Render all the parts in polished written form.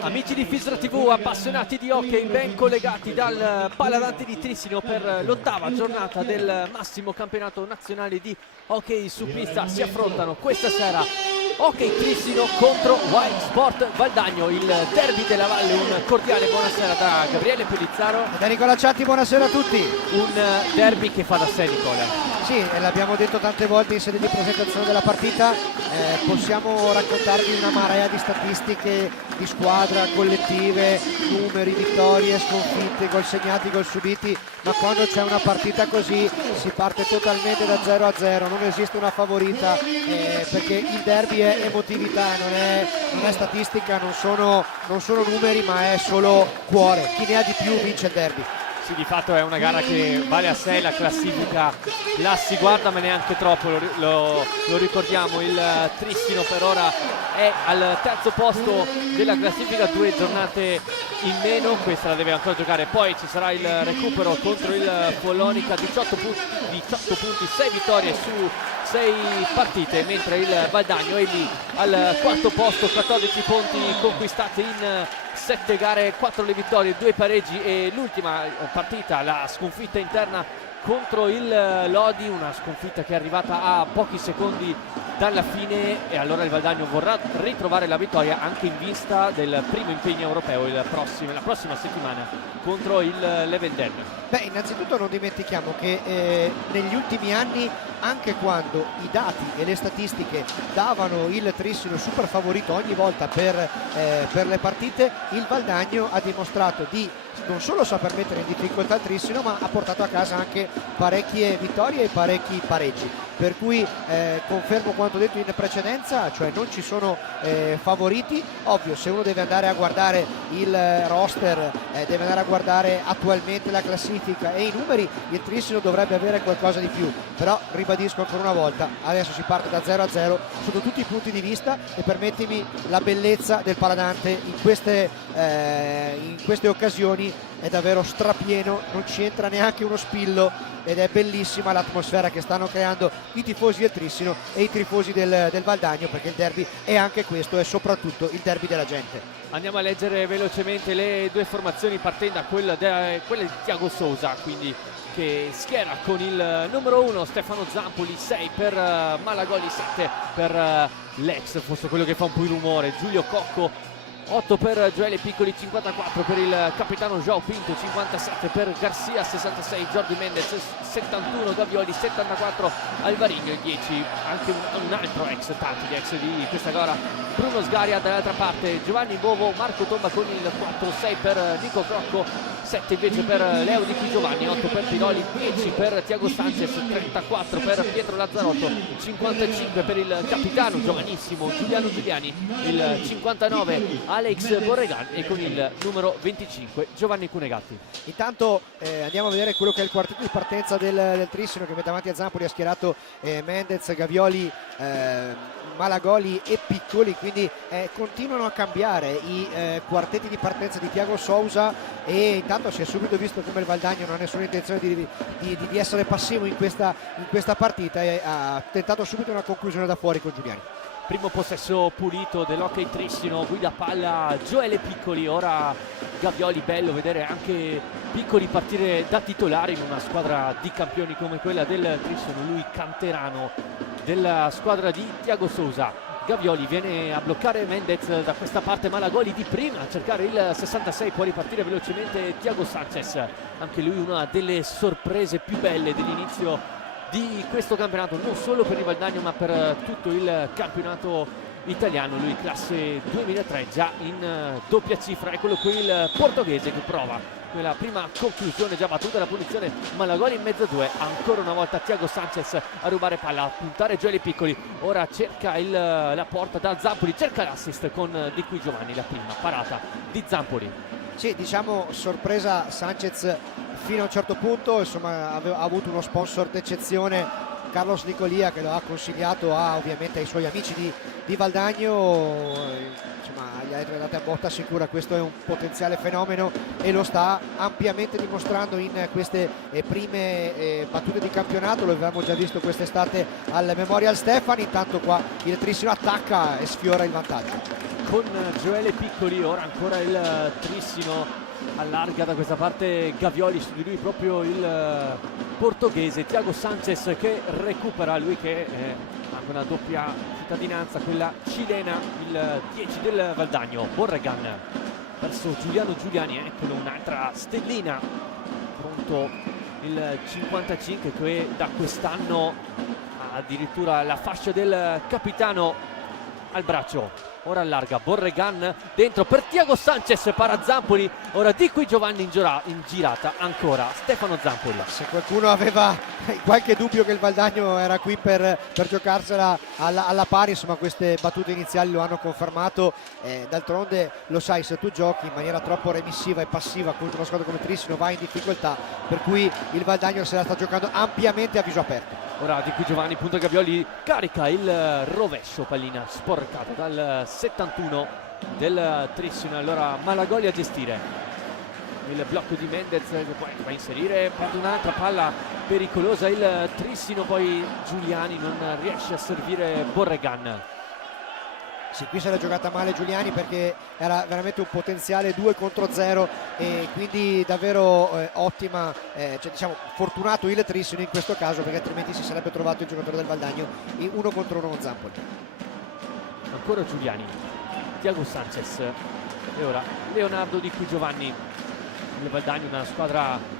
Amici di Fisra TV, appassionati di hockey, ben collegati dal Paladante di Trissino per l'ottava giornata del massimo campionato nazionale di hockey su pista. Si affrontano questa sera Hockey Trissino contro Wild Sport Valdagno, il derby della Valle. Un cordiale buonasera da Gabriele Pellizzaro e da Nicola Ciatti, buonasera a tutti. Un derby che fa da sé, Nicola. Sì, l'abbiamo detto tante volte in sede di presentazione della partita, possiamo raccontarvi una marea di statistiche di squadra, collettive, numeri, vittorie, sconfitte, gol segnati, gol subiti, ma quando c'è una partita così si parte totalmente da 0-0, non esiste una favorita, perché il derby è emotività, non è statistica, non sono numeri, ma è solo cuore. Chi ne ha di più vince il derby. Sì, di fatto è una gara che vale a sé, la classifica la si guarda ma neanche troppo, lo ricordiamo, il Trissino per ora è al terzo posto della classifica, 2 giornate in meno, questa la deve ancora giocare, poi ci sarà il recupero contro il Follonica, 18 punti, 6 vittorie su 6 partite, mentre il Valdagno è lì al quarto posto, 14 punti conquistati in 7 gare, 4 le vittorie, 2 pareggi e l'ultima partita, la sconfitta interna contro il Lodi, una sconfitta che è arrivata a pochi secondi dalla fine, e allora il Valdagno vorrà ritrovare la vittoria anche in vista del primo impegno europeo la prossima settimana contro il Levenden. Beh, innanzitutto non dimentichiamo che negli ultimi anni, anche quando i dati e le statistiche davano il Trissino super favorito ogni volta per le partite, il Valdagno ha dimostrato di non solo saper mettere in difficoltà il Trissino, ma ha portato a casa anche parecchie vittorie e parecchi pareggi, per cui confermo quanto detto in precedenza, cioè non ci sono favoriti. Ovvio, se uno deve andare a guardare il roster, deve andare a guardare attualmente la classifica e i numeri, il Trissino dovrebbe avere qualcosa di più, però ribadisco ancora una volta, adesso si parte da 0-0 sotto tutti i punti di vista, e permettimi, la bellezza del Paladante in queste occasioni è davvero strapieno, non ci entra neanche uno spillo, ed è bellissima l'atmosfera che stanno creando i tifosi del Trissino e i tifosi del Valdagno, perché il derby è anche questo, e soprattutto il derby della gente. Andiamo a leggere velocemente le due formazioni, partendo da quella di Thiago Sousa, quindi che schiera con il numero 1 Stefano Zampoli, 6 per Malagoli, 7 per l'ex, forse quello che fa un po' il rumore, Giulio Cocco, 8 per Gioele Piccoli, 54 per il capitano João Pinto, 57 per Garcia, 66 Jordi Mendez, 71 Gavioli, 74 Alvarino, 10 anche un altro ex, tanti gli ex di questa gara, Bruno Sgaria. Dall'altra parte Giovanni Bovo, Marco Tomba con il 4, 6 per Nico Crocco, 7 invece per Leo Di Qui Giovanni, 8 per Piroli, 10 per Tiago Sanchez, 34 per Pietro Lazzarotto, 55 per il capitano giovanissimo Giuliano Giuliani, il 59 Alex Borregan e con il numero 25 Giovanni Cunegatti. Intanto andiamo a vedere quello che è il quartetto di partenza del Trissino, che davanti a Zampoli ha schierato Mendez, Gavioli, Malagoli e Piccoli, quindi continuano a cambiare i quartetti di partenza di Thiago Sousa, e intanto si è subito visto come il Valdagno non ha nessuna intenzione di essere passivo in questa partita, e ha tentato subito una conclusione da fuori con Giuliani. Primo possesso pulito dell'Hockey Trissino, guida palla Gioele Piccoli, ora Gavioli, bello vedere anche Piccoli partire da titolare in una squadra di campioni come quella del Trissino, lui canterano della squadra di Thiago Sousa. Gavioli viene a bloccare Mendez da questa parte, Malagoli di prima a cercare il 66, può ripartire velocemente Thiago Sanchez, anche lui una delle sorprese più belle dell'inizio di questo campionato, non solo per il Valdagno ma per tutto il campionato italiano. Lui classe 2003, già in doppia cifra, eccolo qui il portoghese che prova quella prima conclusione, già battuta la punizione, Malagoli in mezzo a due, ancora una volta Thiago Sanchez a rubare palla, a puntare Gioele Piccoli, ora cerca la porta da Zampoli, cerca l'assist con Di Qui Giovanni, la prima parata di Zampoli. Sì, diciamo sorpresa Sanchez fino a un certo punto, insomma ha avuto uno sponsor d'eccezione, Carlos Nicolia, che lo ha consigliato ovviamente ai suoi amici di Valdagno, insomma gli ha dato a botta sicura, questo è un potenziale fenomeno e lo sta ampiamente dimostrando in queste prime battute di campionato, lo avevamo già visto quest'estate al Memorial Stefani. Intanto qua il Trissino attacca e sfiora il vantaggio. con Gioele Piccoli. Ora ancora il Trissino, allarga da questa parte Gavioli, su di lui proprio il portoghese Thiago Sanchez che recupera, lui che ha una doppia cittadinanza, quella cilena, il 10 del Valdagno. Borregan verso Giuliano Giuliani, eccolo un'altra stellina, pronto il 55 che da quest'anno ha addirittura la fascia del capitano al braccio. Ora allarga Borregan dentro per Thiago Sanchez, para Zampoli, ora di qui Giovanni in girata ancora Stefano Zampoli. Se qualcuno aveva qualche dubbio che il Valdagno era qui per giocarsela alla pari, insomma queste battute iniziali lo hanno confermato. D'altronde lo sai, se tu giochi in maniera troppo remissiva e passiva contro una squadra come Trissino vai in difficoltà, per cui il Valdagno se la sta giocando ampiamente a viso aperto. Ora di qui Giovanni, punto Gavioli, carica il rovescio, pallina sporcata dal 71 del Trissino. Allora Malagoli a gestire il blocco di Mendez che poi va a inserire, perde un'altra palla pericolosa il Trissino, poi Giuliani non riesce a servire Borregan. Sì, qui se l'è giocata male Giuliani perché era veramente un potenziale 2 contro 0 e quindi davvero ottima, cioè diciamo fortunato il Trissino in questo caso, perché altrimenti si sarebbe trovato il giocatore del Valdagno in 1 contro 1 con Zampoli. Ancora Giuliani, Thiago Sanchez e ora Leonardo di qui Giovanni. Il Valdagno, una squadra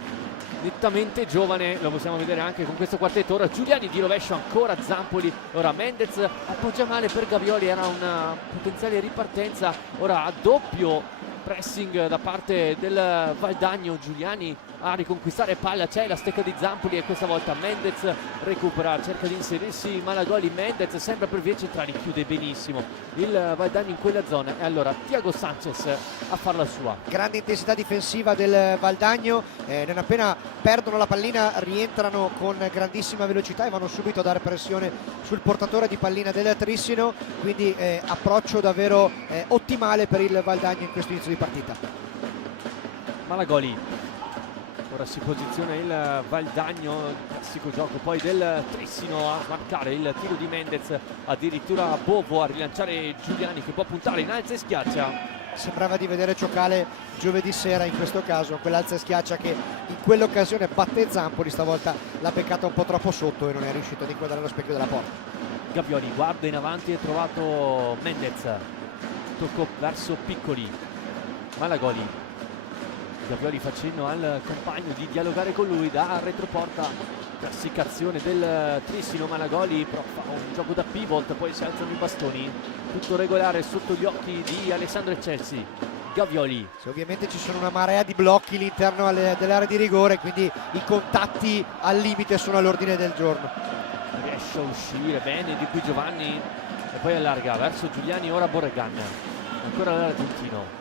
nettamente giovane, lo possiamo vedere anche con questo quartetto. Ora Giuliani di rovescio, ancora Zampoli, ora Mendez appoggia male per Gavioli, era una potenziale ripartenza. Ora a doppio pressing da parte del Valdagno, Giuliani a riconquistare palla, c'è la stecca di Zampoli e questa volta Mendez recupera, cerca di inserirsi Malagoli, Mendez sempre per vie centrali, chiude benissimo il Valdagno in quella zona e allora Thiago Sanchez a far la sua. Grande intensità difensiva del Valdagno, non appena perdono la pallina rientrano con grandissima velocità e vanno subito a dare pressione sul portatore di pallina del Trissino, quindi approccio davvero ottimale per il Valdagno in questo inizio di partita. Malagoli, ora si posiziona il Valdagno, classico gioco poi del Trissino a marcare il tiro di Mendez, addirittura Bovo a rilanciare Giuliani che può puntare in alza e schiaccia. Sembrava di vedere Ciocale giovedì sera in questo caso, quell'alza e schiaccia che in quell'occasione batte Zampoli, stavolta l'ha beccata un po' troppo sotto e non è riuscito ad inquadrare lo specchio della porta. Gavioli guarda in avanti e trovato Mendez, tocco verso Piccoli, Malagoli, Gavioli facendo al compagno di dialogare con lui da retroporta, classificazione del Trissino. Malagoli però fa un gioco da pivot, poi si alzano i bastoni, tutto regolare sotto gli occhi di Alessandro Eccelsi. Gavioli, ovviamente ci sono una marea di blocchi all'interno dell'area di rigore, quindi i contatti al limite sono all'ordine del giorno. riesce a uscire bene di qui Giovanni e poi allarga verso Giuliani, ora Borregan, ancora l'argentino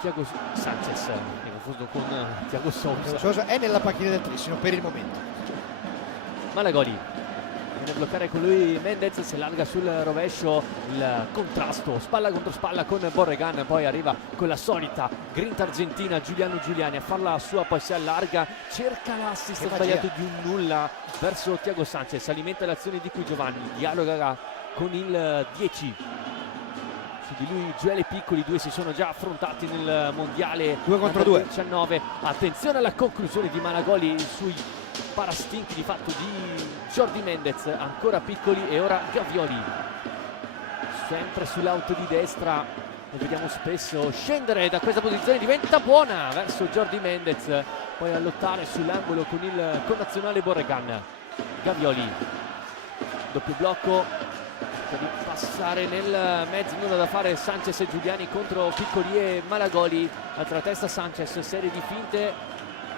Thiago Sanchez, mi confondo con Thiago Sousa, è nella panchina del Trissino per il momento. Malagoli viene a bloccare con lui Mendez, si allarga sul rovescio, il contrasto spalla contro spalla con Borregan, poi arriva con la solita grinta argentina Giuliano Giuliani a farla sua, poi si allarga, cerca l'assist sbagliato di un nulla verso Thiago Sanchez, alimenta l'azione di qui Giovanni, dialoga con il 10 di lui Gioele Piccoli, due si sono già affrontati nel mondiale 2 contro 2 19. Attenzione alla conclusione di Malagoli sui parastinchi di fatto di Jordi Mendez, ancora Piccoli e ora Gavioli sempre sull'auto di destra, lo vediamo spesso scendere da questa posizione, diventa buona verso Jordi Mendez, poi a lottare sull'angolo con il connazionale Borregan. Gavioli, doppio blocco di passare nel mezzo, nulla da fare, Sanchez e Giuliani contro Piccoli e Malagoli, altra testa Sanchez, serie di finte,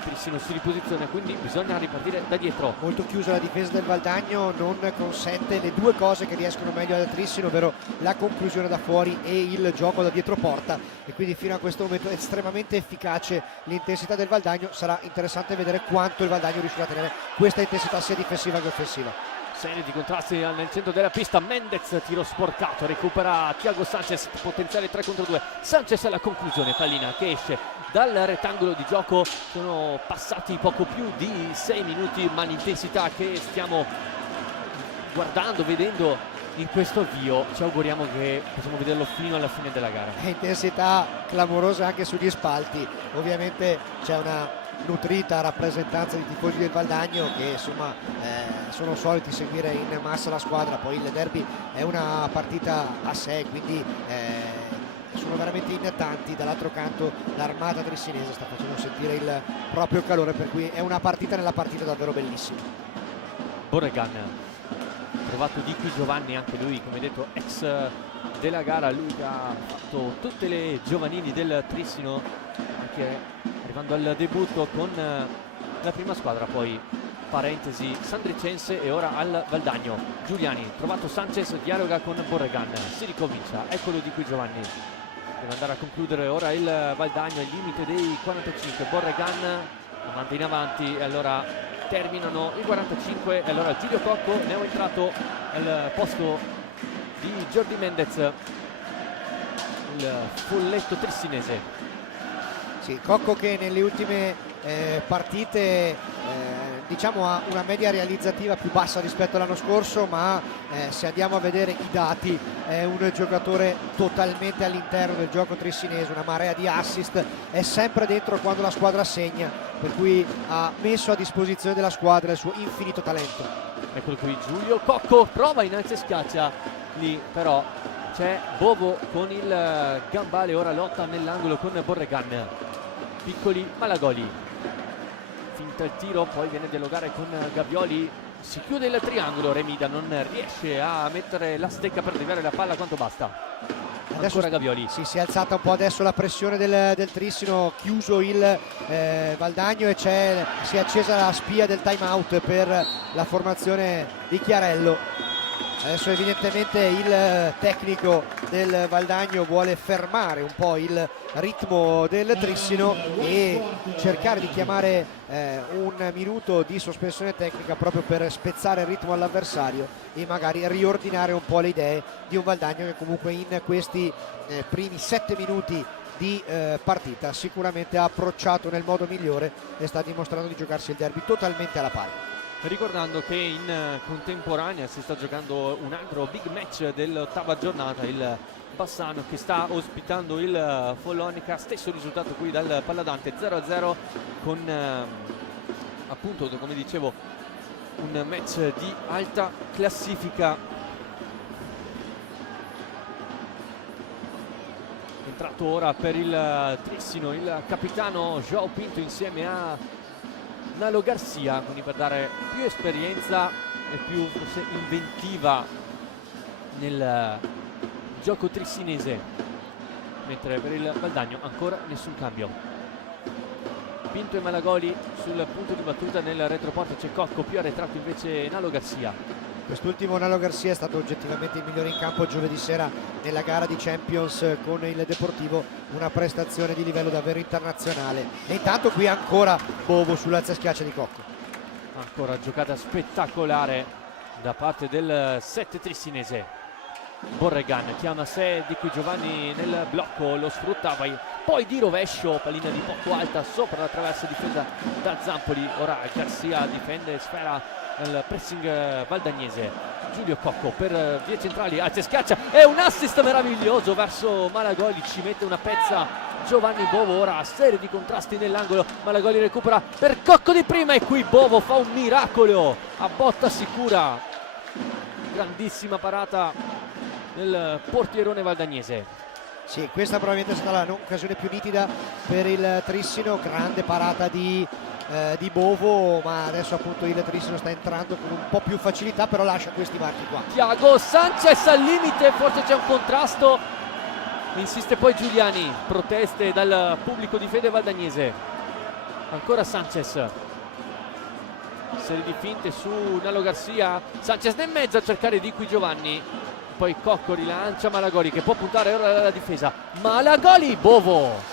Trissino si riposiziona, quindi bisogna ripartire da dietro. Molto chiusa la difesa del Valdagno, non consente le due cose che riescono meglio al Trissino, ovvero la conclusione da fuori e il gioco da dietro porta, e quindi fino a questo momento è estremamente efficace l'intensità del Valdagno. Sarà interessante vedere quanto il Valdagno riuscirà a tenere questa intensità sia difensiva che offensiva. Serie di contrasti nel centro della pista, Mendez tiro sporcato, recupera Thiago Sanchez, potenziale 3 contro 2, Sanchez alla conclusione, pallina che esce dal rettangolo di gioco. Sono passati poco più di 6 minuti, ma l'intensità che stiamo guardando, vedendo in questo avvio. Ci auguriamo che possiamo vederlo fino alla fine della gara. Intensità clamorosa anche sugli spalti, ovviamente c'è una nutrita rappresentanza di tifosi del Valdagno che insomma sono soliti seguire in massa la squadra. Poi il derby è una partita a sé, quindi sono veramente in tanti. Dall'altro canto l'Armata Trissinese sta facendo sentire il proprio calore, per cui è una partita nella partita davvero bellissima. Borregan, trovato di qui Giovanni, anche lui come detto ex della gara, lui che ha fatto tutte le giovanili del Trissino, anche arrivando al debutto con la prima squadra, poi parentesi sandricense e ora al Valdagno. Giuliani, trovato Sanchez, dialoga con Borregan, si ricomincia, eccolo di qui Giovanni, deve andare a concludere ora il Valdagno al limite dei 45. Borregan manda in avanti e allora terminano i 45 e allora Giulio Cocco, neoentrato al posto di Jordi Mendez, il folletto trissinese. Sì, Cocco che nelle ultime partite diciamo ha una media realizzativa più bassa rispetto all'anno scorso, ma se andiamo a vedere i dati è un giocatore totalmente all'interno del gioco trissinese, una marea di assist, è sempre dentro quando la squadra segna, per cui ha messo a disposizione della squadra il suo infinito talento. Eccolo qui Giulio Cocco, prova innanzi e schiaccia, lì però c'è Bovo con il gambale, ora lotta nell'angolo con Borregan. Piccoli, Malagoli finta il tiro, poi viene a dialogare con Gavioli, si chiude il triangolo, Remida non riesce a mettere la stecca per arrivare la palla quanto basta. Adesso Ancora Gavioli. si è alzata un po' adesso la pressione del Trissino, chiuso il Valdagno e si è accesa la spia del time out per la formazione di Chiarello. Adesso evidentemente il tecnico del Valdagno vuole fermare un po' il ritmo del Trissino e cercare di chiamare un minuto di sospensione tecnica proprio per spezzare il ritmo all'avversario e magari riordinare un po' le idee di un Valdagno che comunque in questi primi 7 minuti di partita sicuramente ha approcciato nel modo migliore e sta dimostrando di giocarsi il derby totalmente alla pari. Ricordando che in contemporanea si sta giocando un altro big match dell'8ª giornata, il Bassano che sta ospitando il Follonica, stesso risultato qui dal Palladante, 0-0 con appunto come dicevo un match di alta classifica. Entrato ora per il Trissino il capitano João Pinto insieme a Nalo Garcia, quindi per dare più esperienza e più forse inventiva nel gioco trissinese, mentre per il Valdagno ancora nessun cambio. Pinto e Malagoli sul punto di battuta, nel retroporto c'è Cocco, più arretrato invece Nalo Garcia. Quest'ultimo Nalo Garcia è stato oggettivamente il migliore in campo giovedì sera nella gara di Champions con il Deportivo, una prestazione di livello davvero internazionale. E intanto qui ancora Bovo sull'alzaschiaccia di Cocco. Ancora giocata spettacolare da parte del 7 trissinese. Borregan chiama a sé di qui Giovanni nel blocco, lo sfrutta, poi di rovescio, pallina di poco alta sopra la traversa difesa da Zampoli. Ora Garcia difende, sfera nel pressing valdagnese. Giulio Cocco per vie centrali, alza e schiaccia, è un assist meraviglioso verso Malagoli, ci mette una pezza Giovanni Bovo. Ora serie di contrasti nell'angolo, Malagoli recupera per Cocco di prima e qui Bovo fa un miracolo a botta sicura, grandissima parata del portierone valdagnese. Sì, questa probabilmente è stata l'occasione più nitida per il Trissino, grande parata di Bovo, ma adesso appunto il Trissino sta entrando con un po' più facilità, però lascia questi marchi qua. Thiago Sanchez al limite, forse c'è un contrasto, insiste poi Giuliani, proteste dal pubblico di fede valdagnese. Ancora Sanchez, serie di finte su Nalo Garcia, Sanchez nel mezzo a cercare di qui Giovanni, poi Cocco rilancia Malagoli che può puntare ora dalla difesa. Malagoli, Bovo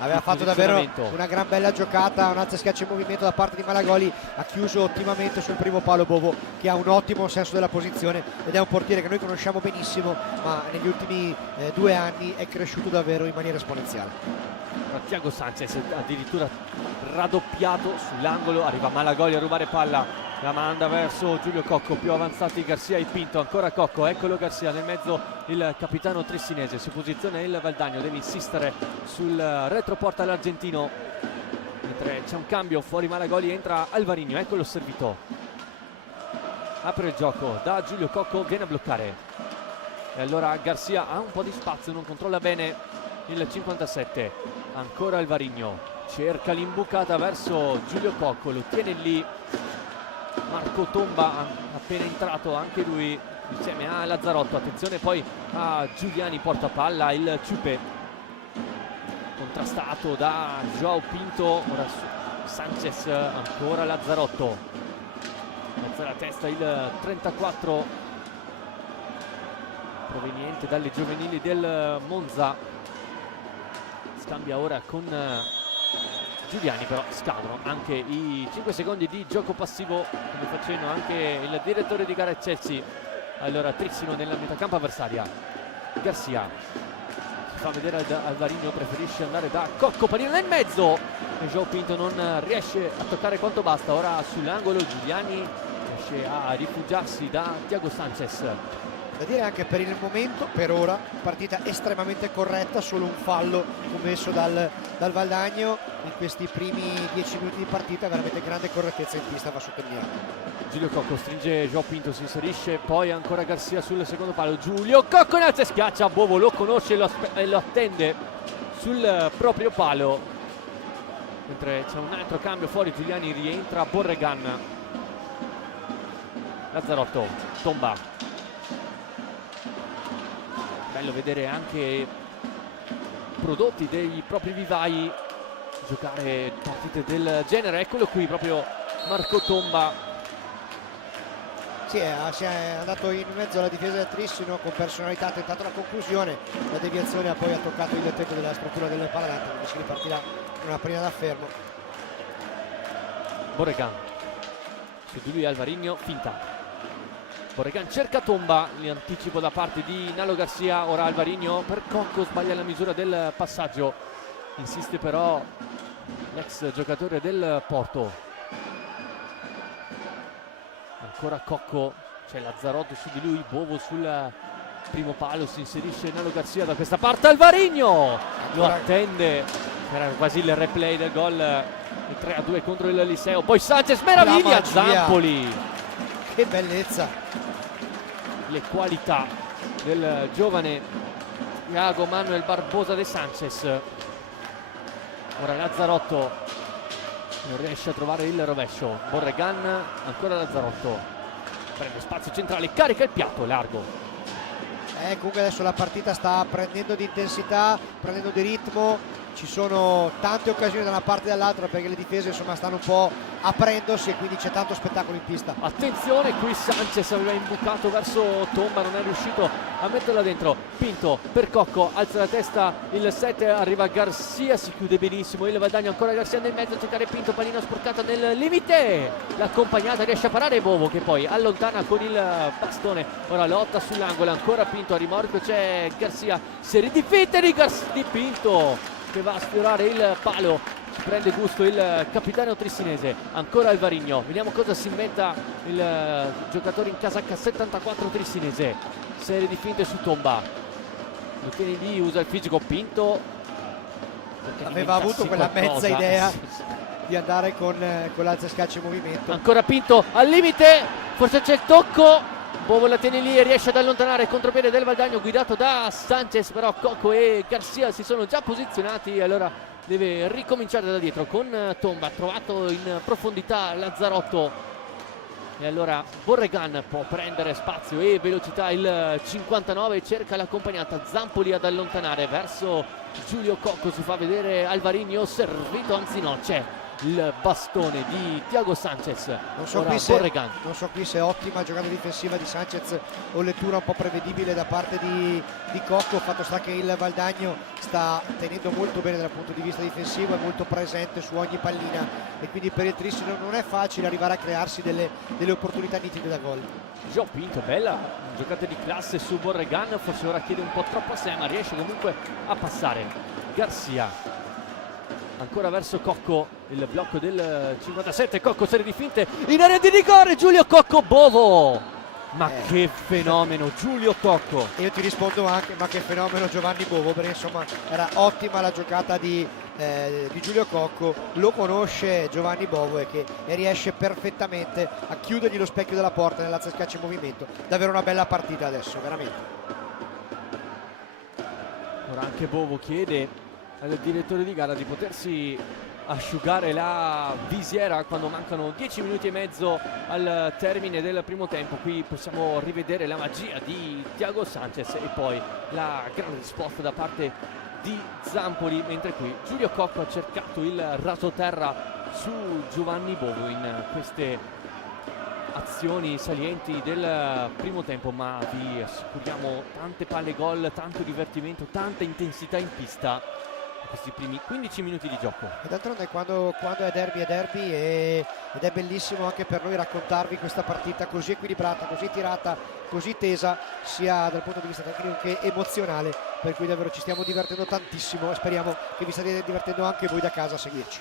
aveva fatto davvero una gran bella giocata, un alza schiaccia in movimento da parte di Malagoli, ha chiuso ottimamente sul primo palo Bovo, che ha un ottimo senso della posizione ed è un portiere che noi conosciamo benissimo, ma negli ultimi 2 anni è cresciuto davvero in maniera esponenziale. Thiago Sanchez addirittura raddoppiato sull'angolo, arriva Malagoli a rubare palla la manda verso Giulio Cocco, più avanzati Garcia e Pinto, ancora Cocco, eccolo Garcia nel mezzo, il capitano trissinese, si posiziona il Valdagno, deve insistere sul retroporta l'argentino, mentre c'è un cambio fuori Malagoli, entra Alvarinho, eccolo servito, apre il gioco da Giulio Cocco, viene a bloccare e allora Garcia ha un po' di spazio, non controlla bene il 57, ancora Alvarinho, cerca l'imbucata verso Giulio Cocco, lo tiene lì Marco Tomba, appena entrato anche lui insieme a Lazzarotto, attenzione poi a Giuliani, porta palla il Ciupe, contrastato da Joao Pinto, ora Sanchez, ancora Lazzarotto, alza la testa il 34 proveniente dalle giovanili del Monza, scambia ora con Giuliani, però scadono anche i 5 secondi di gioco passivo, come facendo anche il direttore di gara Chelsea. Allora Trissino nella metà campo avversaria, Garcia si fa vedere ad Alvarinho, preferisce andare da Cocco, pallina nel mezzo e Joao Pinto non riesce a toccare quanto basta, ora sull'angolo Giuliani riesce a rifugiarsi da Thiago Sanchez. Da dire anche per il momento, per ora, partita estremamente corretta, solo un fallo commesso dal Valdagno in questi primi 10 minuti di partita, veramente grande correttezza in pista, va sottolineato. Giulio Cocco stringe Joao Pinto, si inserisce, poi ancora Garcia sul secondo palo, Giulio Cocco in alza e schiaccia, Bovo lo conosce e lo attende sul proprio palo, mentre c'è un altro cambio fuori, Giuliani rientra, Borregan, Lazzarotto, Tomba. Bello vedere anche prodotti dei propri vivai giocare partite del genere, eccolo qui proprio Marco Tomba. Sì, si è andato in mezzo alla difesa del Trissino con personalità, ha tentato la conclusione, la deviazione ha poi toccato il tetto della struttura del paladante, quindi si ripartirà una prima da fermo. Borregan, su di lui Alvarinho, finta. Borregan cerca Tomba, l'anticipo da parte di Nalo Garcia, ora Alvarinho per Cocco, sbaglia la misura del passaggio, insiste però l'ex giocatore del Porto, ancora Cocco, c'è Lazzarotto su di lui, Bovo sul primo palo, si inserisce Nalo Garcia da questa parte, Alvarinho lo attende, era quasi il replay del gol, il 3-2 contro il Liceo, poi Sanchez, meraviglia, Zampoli, che bellezza, le qualità del giovane Iago Manuel Barbosa de Sanchez. Ora Lazzarotto non riesce a trovare il rovescio, Borregan, ancora Lazzarotto, prende spazio centrale, carica il piatto, largo. Comunque adesso la partita sta prendendo di intensità, prendendo di ritmo, ci sono tante occasioni da una parte e dall'altra perché le difese insomma stanno un po' aprendosi e quindi c'è tanto spettacolo in pista. Attenzione, qui Sanchez aveva imbucato verso Tomba, non è riuscito a metterla dentro, Pinto per Cocco, alza la testa il 7, arriva Garcia, si chiude benissimo il Valdagno, ancora Garcia nel mezzo a cercare Pinto, pallina sporcata nel limite, l'accompagnata riesce a parare Bovo che poi allontana con il bastone, ora lotta sull'angolo, ancora Pinto a rimorchio, c'è Garcia, serie di finte di Pinto che va a sfiorare il palo, ci prende gusto il capitano trissinese, ancora Alvarinho, vediamo cosa si inventa il giocatore in casacca 74 trissinese, serie di finte su Tomba, lo tiene lì, usa il fisico, Pinto aveva avuto quella mezza idea di andare con l'alza scaccia in movimento, ancora Pinto al limite, forse c'è il tocco, Bovo la tiene lì e riesce ad allontanare il contropiede del Valdagno guidato da Sanchez, però Cocco e Garcia si sono già posizionati e allora deve ricominciare da dietro con Tomba, trovato in profondità Lazzarotto e allora Borregan può prendere spazio e velocità, il 59 cerca l'accompagnata, Zampoli ad allontanare verso Giulio Cocco, si fa vedere Alvarinho servito, anzi no, c'è il bastone di Thiago Sanchez. Non so qui se ottima giocata difensiva di Sanchez o lettura un po' prevedibile da parte di Cocco, fatto sta che il Valdagno sta tenendo molto bene dal punto di vista difensivo, è molto presente su ogni pallina e quindi per il Trissino non è facile arrivare a crearsi delle opportunità nitide da gol. Joao Pinto, bella giocata di classe su Borregan, forse ora chiede un po' troppo a sé ma riesce comunque a passare. Garcia ancora verso Cocco, il blocco del 57, Cocco serie di finte in area di rigore, Giulio Cocco, Bovo. Ma che fenomeno Giulio Cocco. Io ti rispondo anche, ma che fenomeno Giovanni Bovo, perché insomma era ottima la giocata di Giulio Cocco. Lo conosce Giovanni Bovo e riesce perfettamente a chiudergli lo specchio della porta nella Schiaccia in movimento. Davvero una bella partita adesso, veramente. Ora anche Bovo chiede al direttore di gara di potersi asciugare la visiera quando mancano 10 minuti e mezzo al termine del primo tempo. Qui possiamo rivedere la magia di Thiago Sanchez e poi la grande risposta da parte di Zampoli, mentre qui Giulio Cocco ha cercato il rasoterra su Giovanni Bovo in queste azioni salienti del primo tempo, ma vi assicuriamo tante palle gol, tanto divertimento, tanta intensità in pista questi primi 15 minuti di gioco. E d'altronde quando è derby ed è bellissimo anche per noi raccontarvi questa partita così equilibrata, così tirata, così tesa, sia dal punto di vista tecnico che emozionale, per cui davvero ci stiamo divertendo tantissimo e speriamo che vi stiate divertendo anche voi da casa a seguirci.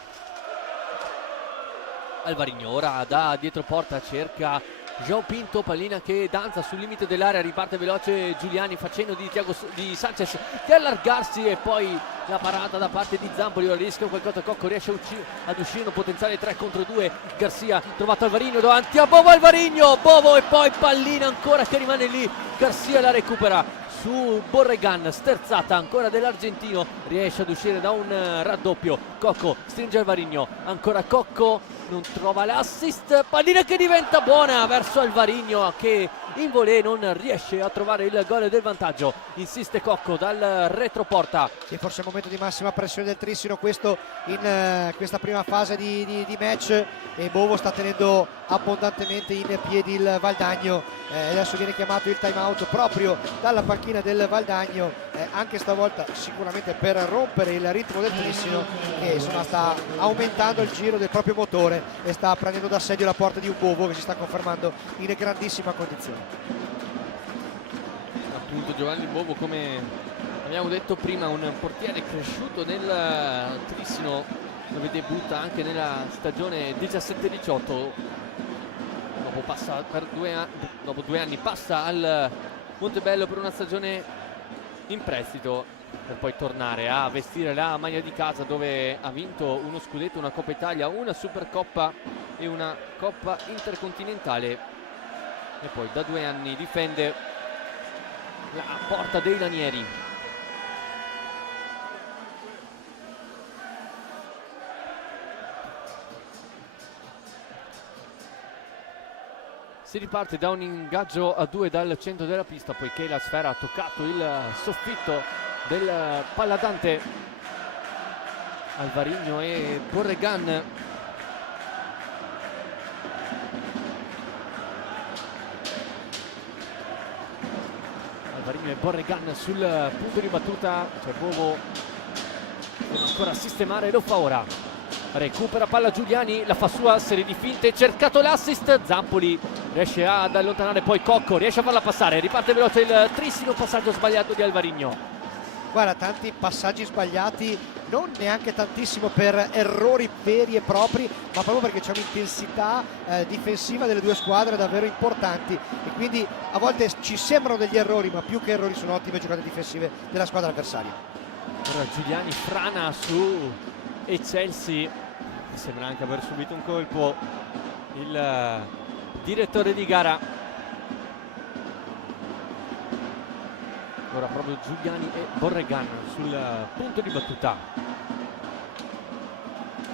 Alvarinho ora da dietro porta cerca João Pinto, pallina che danza sul limite dell'area, riparte veloce Giuliani facendo di Sanchez che allargarsi e poi la parata da parte di Zampoli. Ora rischia qualcosa, Cocco riesce ad uscire un potenziale 3 contro 2, Garcia trovato Alvarinho davanti a Bovo, Alvarinho, Bovo e poi pallina ancora che rimane lì, Garcia la recupera su Borregan, sterzata ancora dell'argentino, riesce ad uscire da un raddoppio, Cocco stringe Alvarinho, ancora Cocco, non trova l'assist, pallina che diventa buona verso Alvarinho che in volée non riesce a trovare il gol del vantaggio, insiste Cocco dal retroporta. Sì, forse è il momento di massima pressione del Trissino questo in questa prima fase di match, e Bovo sta tenendo abbondantemente in piedi il Valdagno. Adesso viene chiamato il time out proprio dalla panchina del Valdagno, anche stavolta sicuramente per rompere il ritmo del Trissino, che insomma sta aumentando il giro del proprio motore e sta prendendo d'assedio la porta di un Bovo che si sta confermando in grandissima condizione. Appunto Giovanni Bovo, come abbiamo detto prima, un portiere cresciuto nel Trissino, dove debutta anche nella stagione 17-18, dopo 2 anni passa al Montebello per una stagione in prestito, per poi tornare a vestire la maglia di casa, dove ha vinto uno scudetto, una Coppa Italia, una Supercoppa e una Coppa Intercontinentale, e poi da 2 anni difende la porta dei Lanieri. Si riparte da un ingaggio a 2 dal centro della pista, poiché la sfera ha toccato il soffitto del palladante. Alvarinho e Borregan. Alvarinho e Borregan sul punto di battuta, c'è Bovo, deve ancora sistemare, lo fa ora. Recupera palla Giuliani, la fa sua, serie di finte, cercato l'assist, Zampoli riesce ad allontanare, poi Cocco riesce a farla passare, riparte veloce il Trissino, passaggio sbagliato di Alvarinho. Guarda, tanti passaggi sbagliati, non neanche tantissimo per errori veri e propri, ma proprio perché c'è un'intensità difensiva delle due squadre davvero importanti, e quindi a volte ci sembrano degli errori, ma più che errori sono ottime giocate difensive della squadra avversaria. Ora Giuliani frana su Chelsea, sembra anche aver subito un colpo il direttore di gara. Ora proprio Giuliani e Borregan sul punto di battuta.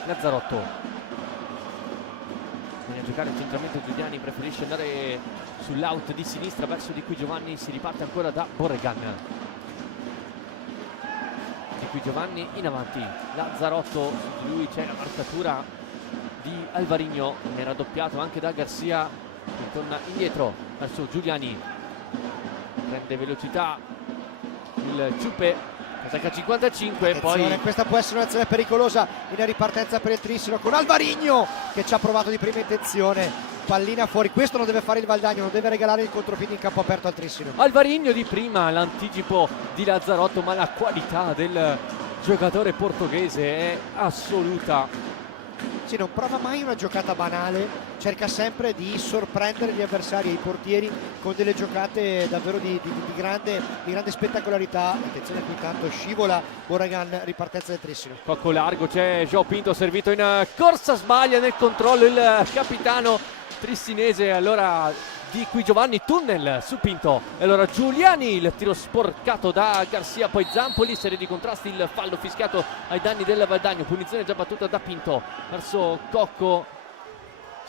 Lazzarotto viene a giocare centralmente, Giuliani preferisce andare sull'out di sinistra verso di cui Giovanni, si riparte ancora da Borregan, di qui Giovanni in avanti, Lazzarotto, su di lui c'è la marcatura di Alvarinho, viene raddoppiato anche da Garcia, che torna indietro verso Giuliani, prende velocità il Ciupe, attacca 55. Attenzione, poi questa può essere un'azione pericolosa in ripartenza per il Trissino, con Alvarinho che ci ha provato di prima intenzione, pallina fuori. Questo non deve fare il Valdagno, non deve regalare il contropiede in campo aperto al Trissino. Alvarinho di prima, l'anticipo di Lazzarotto, ma la qualità del giocatore portoghese è assoluta. Sì, non prova mai una giocata banale, cerca sempre di sorprendere gli avversari e i portieri con delle giocate davvero di grande spettacolarità. Attenzione, qui intanto scivola Borregan, ripartenza del Trissino. Poco largo, c'è João Pinto servito in corsa, sbaglia nel controllo il capitano trissinese. Allora di qui Giovanni, tunnel su Pinto, e allora Giuliani, il tiro sporcato da Garcia, poi Zampoli, serie di contrasti, il fallo fischiato ai danni del Valdagno, punizione già battuta da Pinto verso Cocco,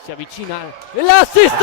si avvicina l'assist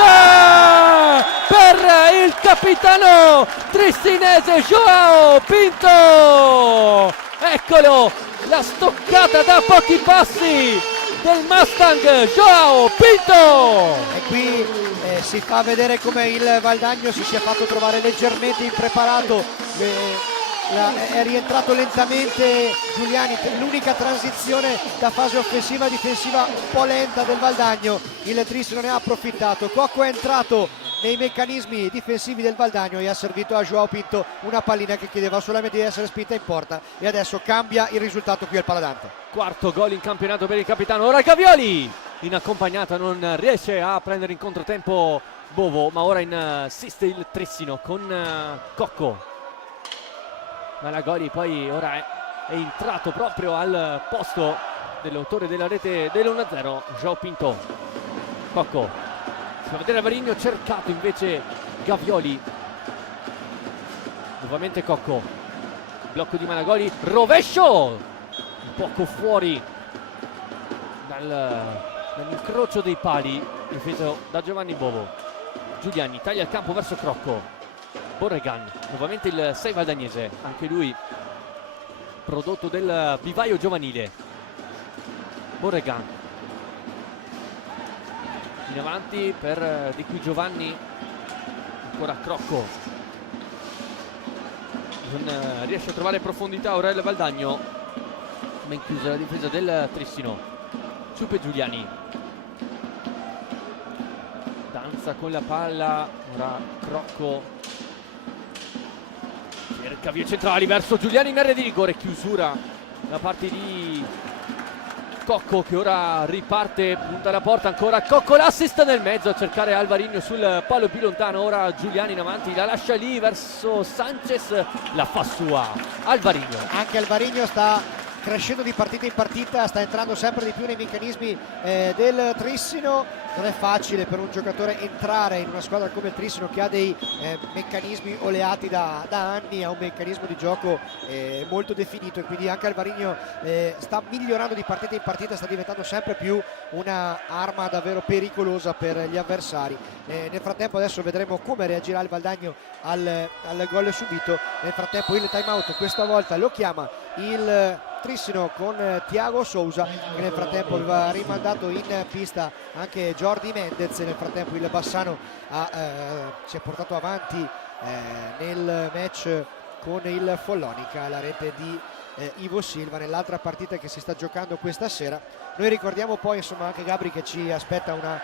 per il capitano trissinese João Pinto. Eccolo, la stoccata da pochi passi del Mustang João Pinto, e qui si fa vedere come il Valdagno si sia fatto trovare leggermente impreparato. È rientrato lentamente Giuliani, l'unica transizione da fase offensiva a difensiva un po' lenta del Valdagno, il Trissino ne ha approfittato. Cocco è entrato nei meccanismi difensivi del Valdagno e ha servito a João Pinto una pallina che chiedeva solamente di essere spinta in porta, e adesso cambia il risultato qui al Paladante. Quarto gol in campionato per il capitano. Ora Gavioli in accompagnata non riesce a prendere in controtempo Bovo, ma ora insiste il Trissino con Cocco. Malagoli poi ora è entrato proprio al posto dell'autore della rete dell'1-0, João Pinto. Cocco, si fa vedere Alvarinho, cercato invece Gavioli. Nuovamente Cocco, blocco di Malagoli, rovescio poco fuori dall'incrocio dei pali, difeso da Giovanni Bovo. Giuliani taglia il campo verso Crocco. Borregan, nuovamente il 6 valdagnese, anche lui prodotto del vivaio giovanile. Borregan in avanti per Di qui Giovanni, ancora Crocco, non riesce a trovare profondità Aurelio Valdagno, ben chiusa la difesa del Trissino. Ciupe Giuliani, danza con la palla, ora Crocco cerca vie centrali verso Giuliani in area di rigore, chiusura da parte di Cocco che ora riparte, punta la porta, ancora Cocco, l'assist nel mezzo a cercare Alvarinho sul palo più lontano. Ora Giuliani in avanti, la lascia lì verso Sanchez, la fa sua Alvarinho. Anche Alvarinho sta crescendo di partita in partita, sta entrando sempre di più nei meccanismi del Trissino. Non è facile per un giocatore entrare in una squadra come il Trissino, che ha dei meccanismi oleati da anni, ha un meccanismo di gioco molto definito, e quindi anche Alvarinho sta migliorando di partita in partita, sta diventando sempre più una arma davvero pericolosa per gli avversari. Nel frattempo adesso vedremo come reagirà il Valdagno al gol subito. Nel frattempo il time out questa volta lo chiama il Trissino con Thiago Sousa, che nel frattempo aveva rimandato in pista anche Jordi Mendez. Nel frattempo il Bassano si è portato avanti nel match con il Follonica, la rete di Ivo Silva nell'altra partita che si sta giocando questa sera. Noi ricordiamo poi insomma anche Gabri che ci aspetta una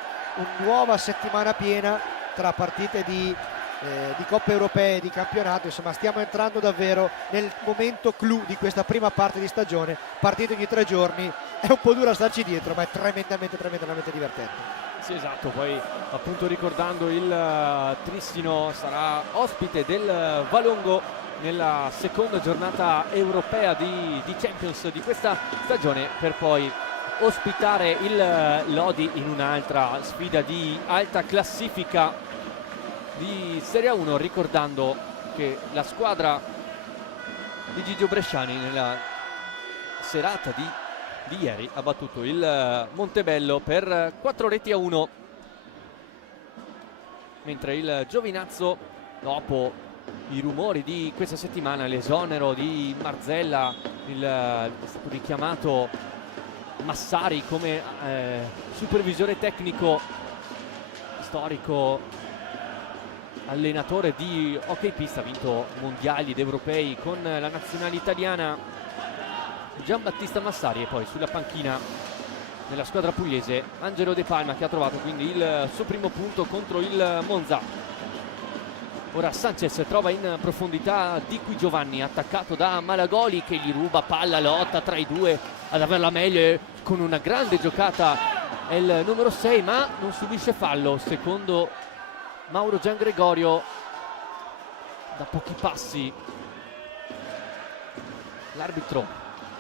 nuova settimana piena tra partite di coppe europee e di campionato. Insomma stiamo entrando davvero nel momento clou di questa prima parte di stagione, partite ogni 3 giorni, è un po' dura starci dietro, ma è tremendamente divertente. Sì, esatto, poi appunto ricordando il Trissino sarà ospite del Valongo nella seconda giornata europea di Champions di questa stagione, per poi ospitare il Lodi in un'altra sfida di alta classifica di Serie 1, ricordando che la squadra di Gigio Bresciani nella serata di ieri ha battuto il Montebello per 4-1, mentre il Giovinazzo, dopo i rumori di questa settimana, l'esonero di Marzella, è stato richiamato Massari come supervisore tecnico storico, allenatore di hockey pista, ha vinto mondiali ed europei con la nazionale italiana. Giambattista Massari, e poi sulla panchina nella squadra pugliese Angelo De Palma, che ha trovato quindi il suo primo punto contro il Monza. Ora Sanchez trova in profondità Di Qui Giovanni, attaccato da Malagoli che gli ruba palla, lotta tra i due ad averla meglio con una grande giocata è il numero 6, ma non subisce fallo secondo Mauro Giangregorio da pochi passi. L'arbitro,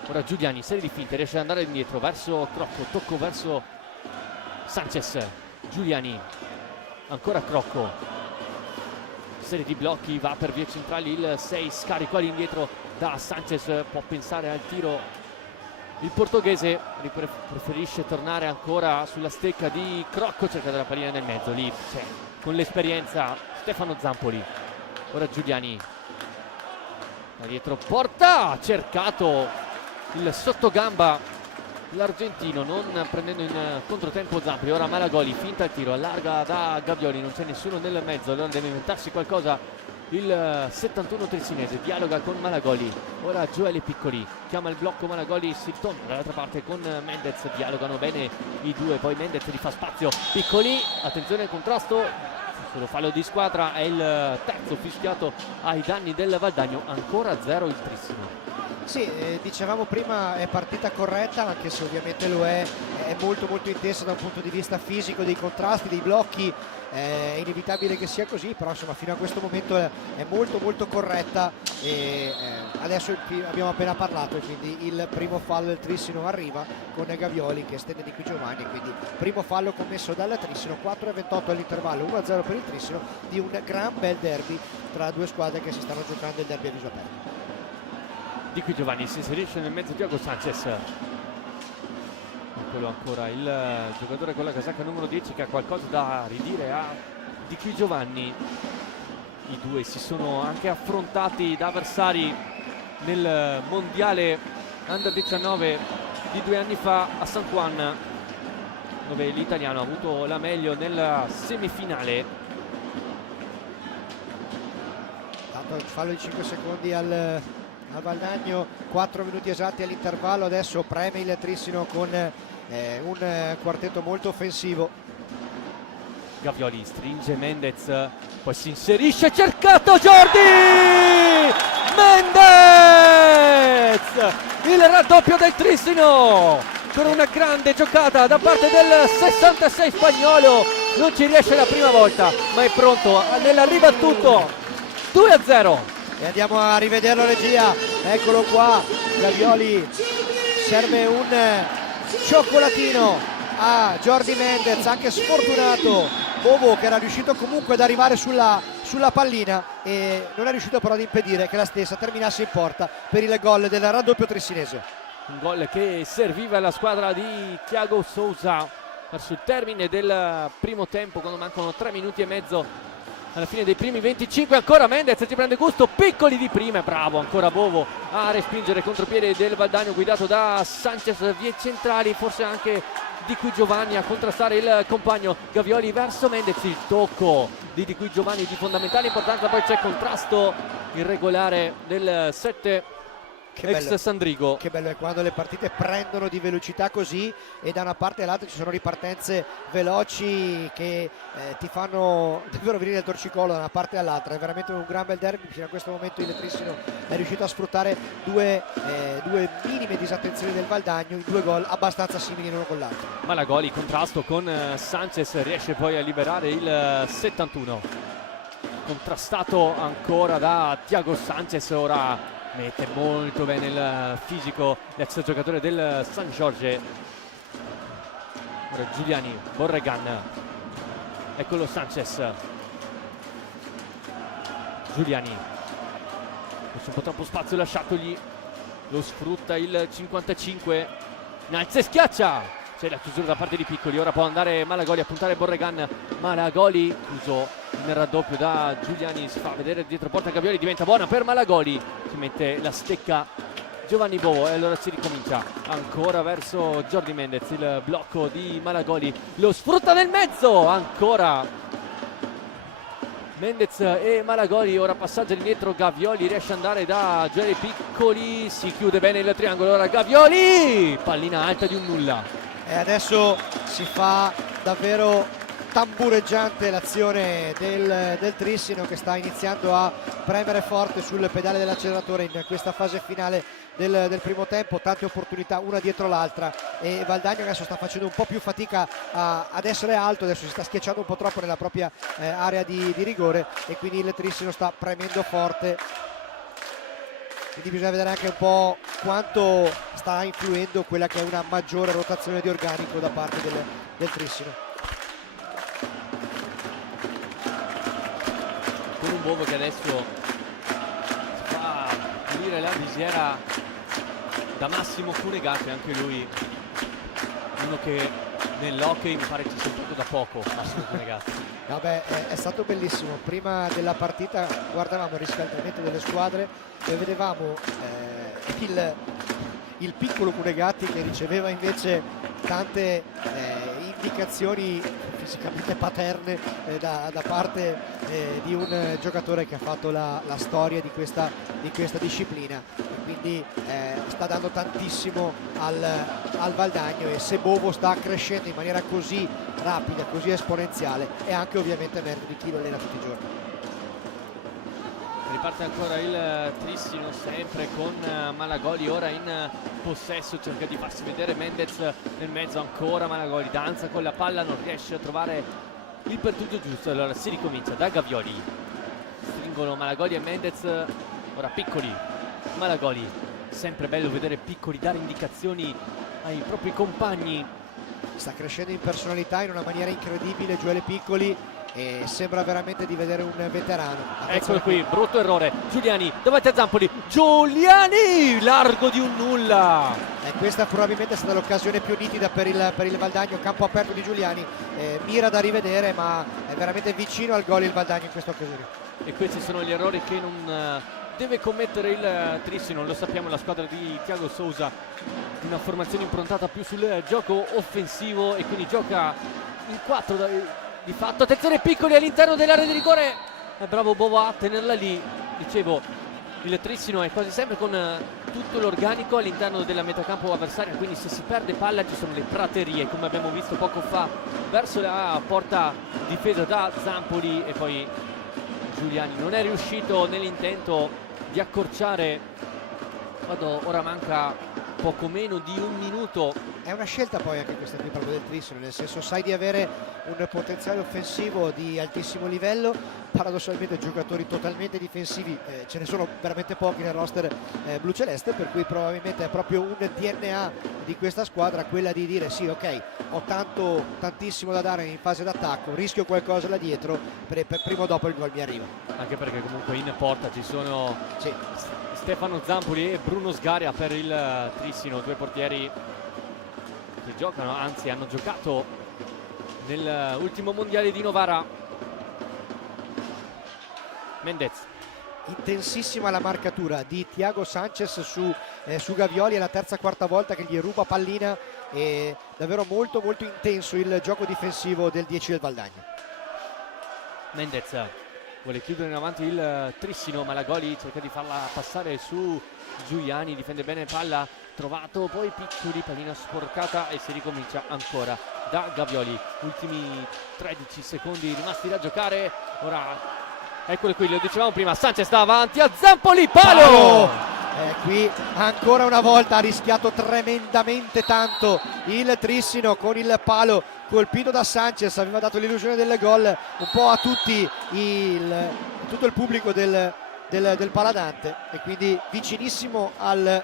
ora Giuliani, serie di finte, riesce ad andare indietro verso Crocco, tocco verso Sanchez, Giuliani, ancora Crocco, serie di blocchi, va per vie centrali il 6, scarico all'indietro da Sanchez, può pensare al tiro il portoghese, preferisce tornare ancora sulla stecca di Crocco, cerca della pallina nel mezzo, lì c'è con l'esperienza Stefano Zampoli. Ora Giuliani da dietro, porta, ha cercato il sottogamba l'argentino, non prendendo in controtempo Zampoli. Ora Malagoli, finta il tiro, allarga da Gavioli, non c'è nessuno nel mezzo, allora deve inventarsi qualcosa il 71 trisinese, dialoga con Malagoli. Ora Gioele Piccoli chiama il blocco, Malagoli si torna dall'altra parte con Mendez, dialogano bene i due, poi Mendez gli fa spazio, Piccoli, attenzione al contrasto, solo fallo di squadra, è il terzo fischiato ai danni del Valdagno, ancora 0 il Trissino. Sì, dicevamo prima è partita corretta, anche se ovviamente lo è molto molto intensa da un punto di vista fisico, dei contrasti, dei blocchi, è inevitabile che sia così, però insomma fino a questo momento è molto molto corretta e adesso abbiamo appena parlato e quindi il primo fallo del Trissino arriva con Gavioli che stende Di Qui Giovanni, quindi primo fallo commesso dal Trissino, 4:28 all'intervallo, 1-0 per il Trissino di un gran bel derby tra due squadre che si stanno giocando il derby a viso aperto. Di Qui Giovanni si inserisce nel mezzo Thiago Sanchez, eccolo ancora il giocatore con la casacca numero 10 che ha qualcosa da ridire a Di Qui Giovanni. I due si sono anche affrontati da avversari nel mondiale Under 19 di 2 anni fa a San Juan, dove l'italiano ha avuto la meglio nella semifinale. Tanto fallo di 5 secondi al Valdagno, 4 minuti esatti all'intervallo, adesso preme il Trissino con un quartetto molto offensivo. Gavioli stringe Mendez, poi si inserisce, cercato Jordi! Mendez! Il raddoppio del Trissino con una grande giocata da parte del 66 spagnolo, non ci riesce la prima volta ma è pronto nella ribattuto. 2-0. E andiamo a rivederlo, regia, eccolo qua, Gavioli, serve un cioccolatino a Jordi Mendez, anche sfortunato Bovo che era riuscito comunque ad arrivare sulla pallina e non è riuscito però ad impedire che la stessa terminasse in porta per il gol del raddoppio trissinese. Un gol che serviva alla squadra di Thiago Sousa verso il termine del primo tempo, quando mancano 3 minuti e mezzo alla fine dei primi 25. Ancora Mendez ci prende gusto, Piccoli di prima, bravo ancora Bovo a respingere contropiede del Valdagno guidato da Sanchez, vie centrali, forse anche Di Qui Giovanni a contrastare il compagno. Gavioli verso Mendez, il tocco di Qui Giovanni di fondamentale importanza, poi c'è contrasto irregolare del 7 ex Sandrigo. Che bello è quando le partite prendono di velocità così e da una parte all'altra ci sono ripartenze veloci che ti fanno davvero venire il torcicollo da una parte all'altra. È veramente un gran bel derby. Fino a questo momento il Trissino è riuscito a sfruttare due minime disattenzioni del Valdagno in 2 gol abbastanza simili l'uno con l'altro. Malagoli, contrasto con Sanchez, riesce poi a liberare il 71, contrastato ancora da Thiago Sanchez. Ora mette molto bene il fisico l'ex giocatore del San Jorge. Ora Giuliani, Borregan, eccolo Sanchez, Giuliani, non c'è un po' troppo spazio lasciatogli, lo sfrutta il 55, Nalza e schiaccia, c'è la chiusura da parte di Piccoli. Ora può andare Malagoli a puntare Borregan, Malagoli chiuso in raddoppio da Giuliani, si fa vedere dietro porta Gavioli, diventa buona per Malagoli, si mette la stecca Giovanni Bovo e allora si ricomincia ancora verso Jordi Mendez. Il blocco di Malagoli lo sfrutta nel mezzo, ancora Mendez e Malagoli. Ora passaggio indietro, Gavioli riesce ad andare da Gioele Piccoli, si chiude bene il triangolo. Ora Gavioli, pallina alta di un nulla. E adesso si fa davvero tambureggiante l'azione del Trissino, che sta iniziando a premere forte sul pedale dell'acceleratore in questa fase finale del primo tempo. Tante opportunità una dietro l'altra, e Valdagno adesso sta facendo un po' più fatica ad essere alto, adesso si sta schiacciando un po' troppo nella propria area di rigore, e quindi il Trissino sta premendo forte. Quindi bisogna vedere anche un po' quanto sta influendo quella che è una maggiore rotazione di organico da parte del Trissino. Con un Bovo che adesso fa pulire la visiera da Massimo Funegati, anche lui uno che nell'hockey mi pare ci sia tutto da poco. Massimo Funegati, Vabbè, è stato bellissimo. Prima della partita guardavamo il riscaldamento delle squadre e vedevamo il piccolo Funegati che riceveva invece tante indicazioni fisicamente paterne da parte di un giocatore che ha fatto la storia di questa disciplina, e quindi sta dando tantissimo al Valdagno, e se Bovo sta crescendo in maniera così rapida, così esponenziale, è anche ovviamente merito di chi lo allena tutti i giorni. riparte ancora il Trissino sempre con Malagoli ora in possesso, cerca di farsi vedere Mendez nel mezzo, ancora Malagoli danza con la palla, non riesce a trovare il pertugio giusto. Allora si ricomincia da Gavioli, stringono Malagoli e Mendez, ora Piccoli, Malagoli, sempre bello vedere Piccoli dare indicazioni ai propri compagni. Sta crescendo in personalità in una maniera incredibile Gioele Piccoli, e sembra veramente di vedere un veterano. Eccolo qui, brutto errore, Giuliani davanti a Zampoli, Giuliani largo di un nulla. E questa probabilmente è stata l'occasione più nitida per il Valdagno, campo aperto di Giuliani, mira da rivedere, ma è veramente vicino al gol il Valdagno in questa occasione. E questi sono gli errori che non deve commettere il Trissino. Lo sappiamo, la squadra di Thiago Sousa, una formazione improntata più sul gioco offensivo, e quindi gioca in 4 di fatto. Attenzione, Piccoli all'interno dell'area di rigore, è bravo Bovo a tenerla lì. Dicevo, il Trissino è quasi sempre con tutto l'organico all'interno della metacampo avversaria, quindi se si perde palla ci sono le praterie, come abbiamo visto poco fa verso la porta difesa da Zampoli, e poi Giuliani non è riuscito nell'intento di accorciare. Ora manca poco meno di un minuto. È una scelta poi anche questa qui proprio del Trissino, nel senso, sai di avere un potenziale offensivo di altissimo livello, paradossalmente giocatori totalmente difensivi ce ne sono veramente pochi nel roster bluceleste, per cui probabilmente è proprio un DNA di questa squadra quella di dire sì, ok, ho tantissimo da dare in fase d'attacco, rischio qualcosa là dietro, per prima o dopo il gol mi arriva. Anche perché comunque in porta ci sono Sì. Stefano Zampoli e Bruno Sgaria per il Trissino, due portieri che giocano, anzi hanno giocato nell'ultimo mondiale di Novara. Mendez, Intensissima la marcatura di Thiago Sanchez su Gavioli, è la terza quarta volta che gli ruba pallina, e davvero molto molto intenso il gioco difensivo del 10 del Valdagno. Mendez vuole chiudere in avanti il Trissino, Malagoli cerca di farla passare su Giuliani, difende bene palla, trovato poi Piccoli, pallina sporcata, e si ricomincia ancora da Gavioli. Ultimi 13 secondi rimasti da giocare. Ora eccolo qui, lo dicevamo prima, Sanchez davanti a Zampoli, palo! Qui ancora una volta ha rischiato tremendamente tanto il Trissino con il palo colpito da Sanchez, aveva dato l'illusione del gol un po' a tutto il pubblico del Paladante, e quindi vicinissimo al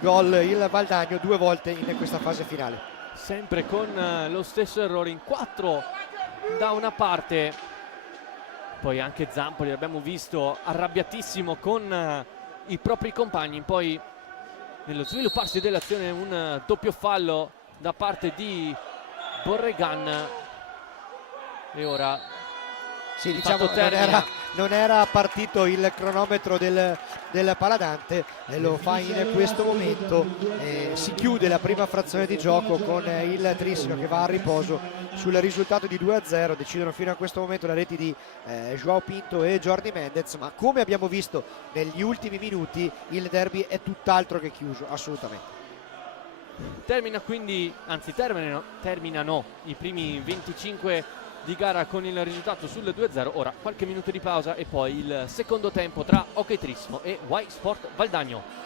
gol il Valdagno due volte in questa fase finale. Sempre con lo stesso errore, in 4 da una parte, poi anche Zampoli abbiamo visto arrabbiatissimo con i propri compagni, poi nello svilupparsi dell'azione un doppio fallo da parte di Borregan, e ora sì, diciamo non era partito il cronometro del Paladante, e lo fa in questo momento. Si chiude la prima frazione di gioco con il Trissino che va a riposo sul risultato di 2-0. Decidono fino a questo momento le reti di Joao Pinto e Jordi Mendez, ma come abbiamo visto negli ultimi minuti il derby è tutt'altro che chiuso, assolutamente. terminano i primi 25 di gara con il risultato sul 2-0. Ora qualche minuto di pausa e poi il secondo tempo tra Hockey Trissimo e Y Sport Valdagno.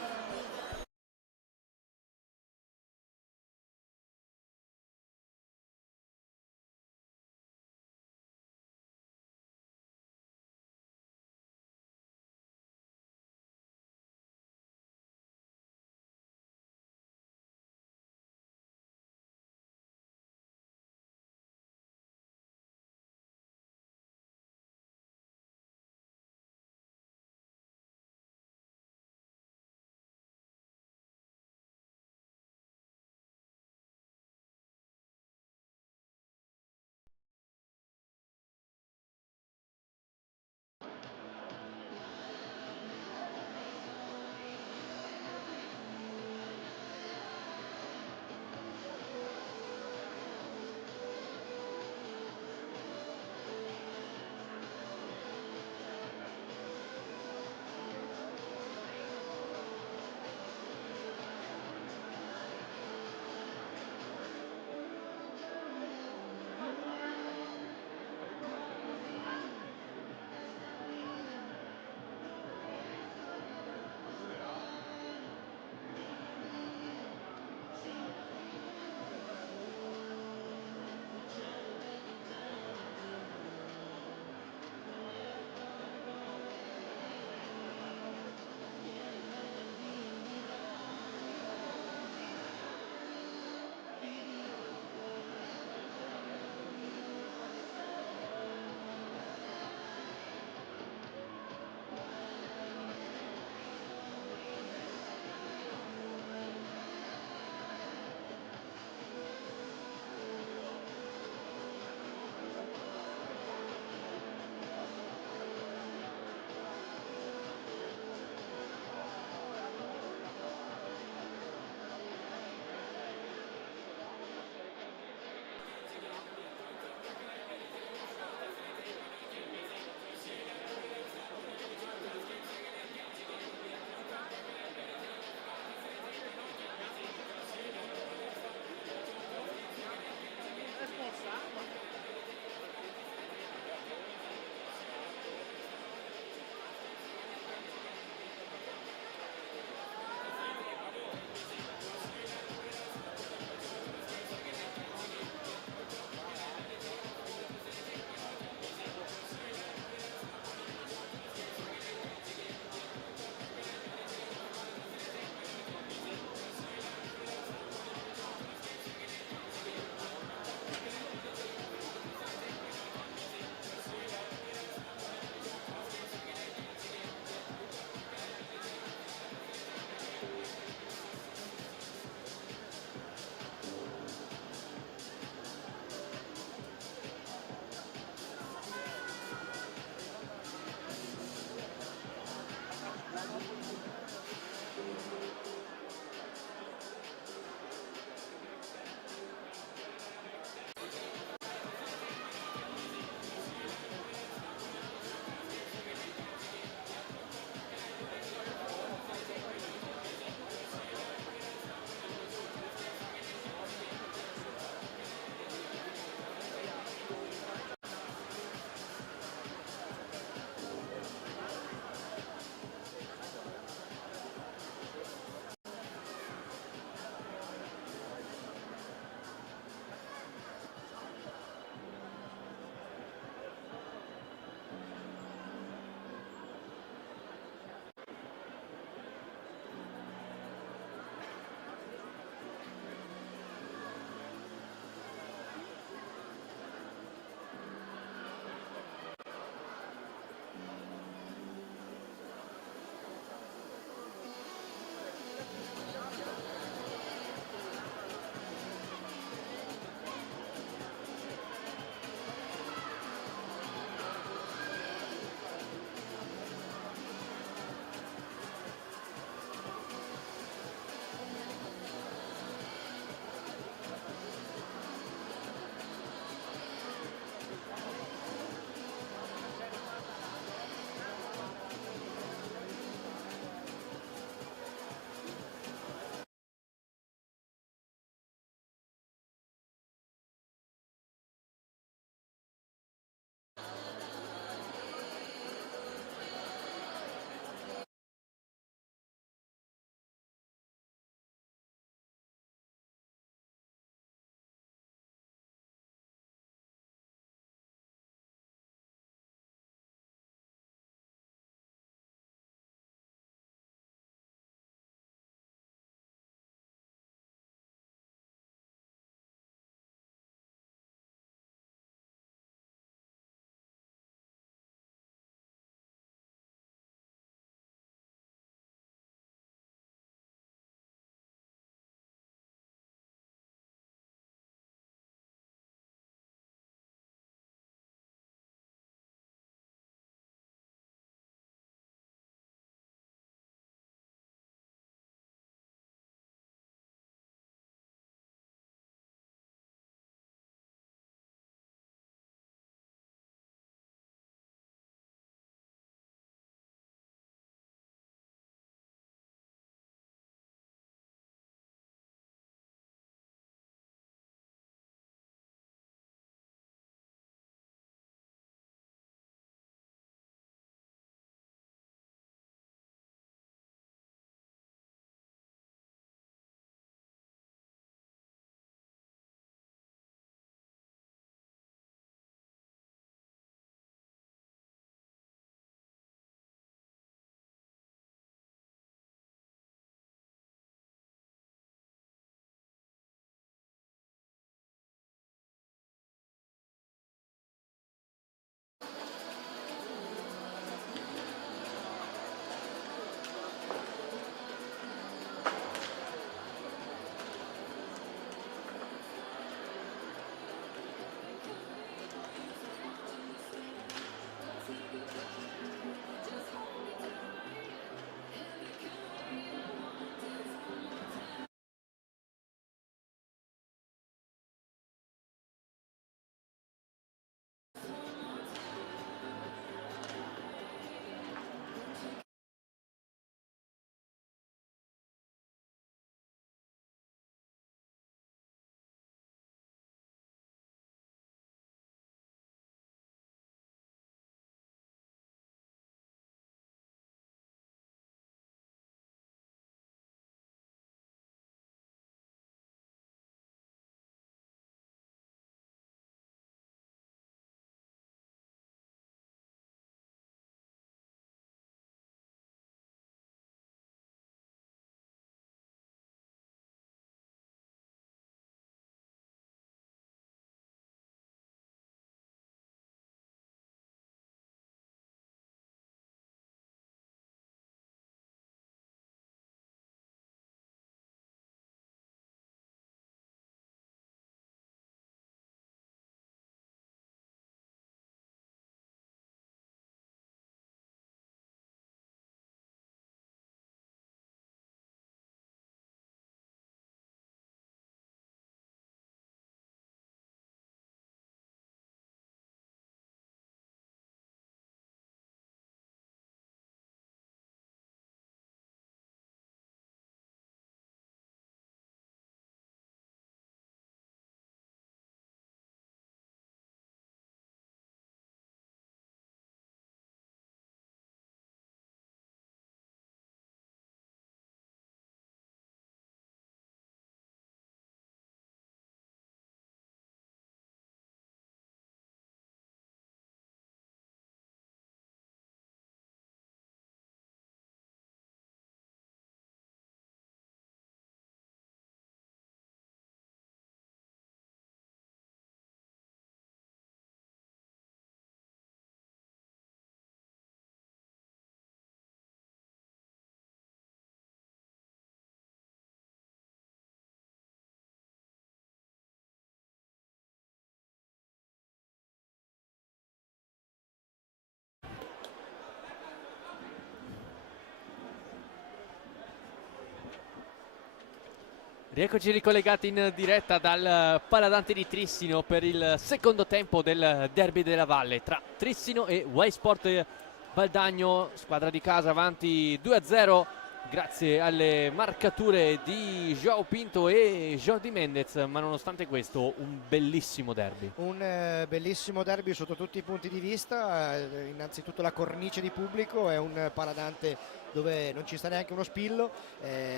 Rieccoci ricollegati in diretta dal Paladante di Trissino per il secondo tempo del derby della Valle tra Trissino e Y-Sport Valdagno, squadra di casa avanti 2-0 grazie alle marcature di João Pinto e Jordi Mendez, ma nonostante questo un bellissimo derby. Un bellissimo derby sotto tutti i punti di vista, innanzitutto la cornice di pubblico, è un Paladante dove non ci sta neanche uno spillo,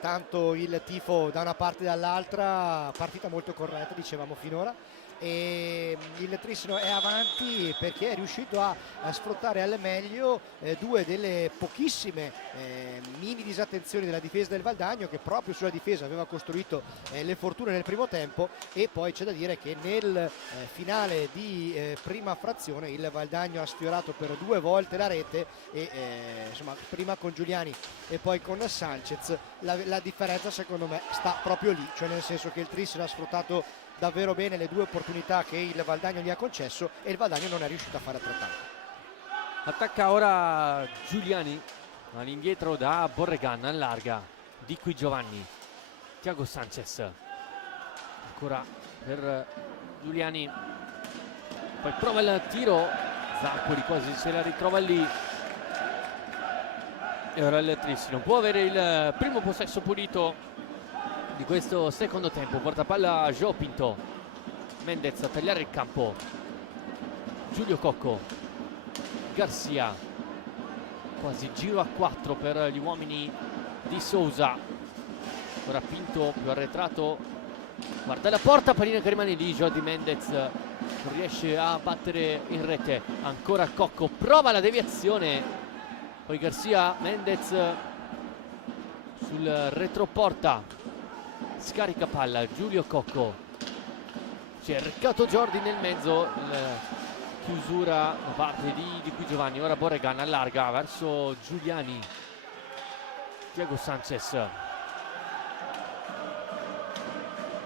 tanto il tifo da una parte e dall'altra, partita molto corretta dicevamo finora, e il Trissino è avanti perché è riuscito a sfruttare al meglio due delle pochissime mini disattenzioni della difesa del Valdagno, che proprio sulla difesa aveva costruito le fortune nel primo tempo, e poi c'è da dire che nel finale di prima frazione il Valdagno ha sfiorato per 2 volte la rete e insomma prima con Giuliani e poi con Sanchez la differenza secondo me sta proprio lì, cioè nel senso che il Trissino ha sfruttato davvero bene le 2 opportunità che il Valdagno gli ha concesso e il Valdagno non è riuscito a fare altrettanto. Attacca ora Giuliani, all'indietro da Borregan, allarga di qui Giovanni, Thiago Sanchez ancora per Giuliani, poi prova il tiro, Zampoli quasi se la ritrova lì e ora il Trissino può avere il primo possesso pulito di questo secondo tempo. Portapalla João Pinto, Mendez a tagliare il campo, Giulio Cocco, Garcia, quasi giro a 4 per gli uomini di Sousa, ora Pinto più arretrato, guarda la porta, pallina che rimane lì, Jordi Mendez non riesce a battere in rete, ancora Cocco, prova la deviazione, poi Garcia, Mendez sul retroporta, scarica palla, Giulio Cocco, cercato Jordi nel mezzo, chiusura da parte di qui Giovanni, ora Borregan allarga verso Giuliani, Thiago Sanchez.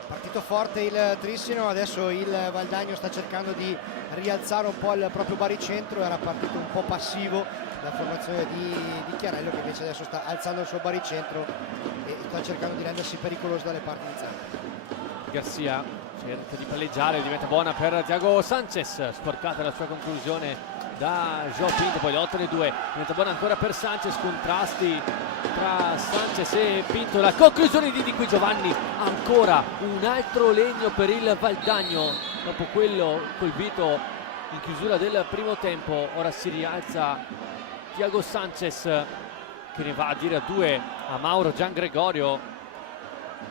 Partito forte il Trissino, adesso il Valdagno sta cercando di rialzare un po' il proprio baricentro, era partito un po' passivo la formazione di Chiarello, che invece adesso sta alzando il suo baricentro e sta cercando di rendersi pericoloso dalle parti iniziali. Garcia cerca di palleggiare, diventa buona per Thiago Sanchez, sporcata la sua conclusione da João Pinto, poi lotta le 2, diventa buona ancora per Sanchez, contrasti tra Sanchez e Pinto, la conclusione di qui Giovanni, ancora un altro legno per il Valdagno dopo quello colpito in chiusura del primo tempo. Ora si rialza Thiago Sanchez che ne va a dire a 2 a Mauro Giangregorio,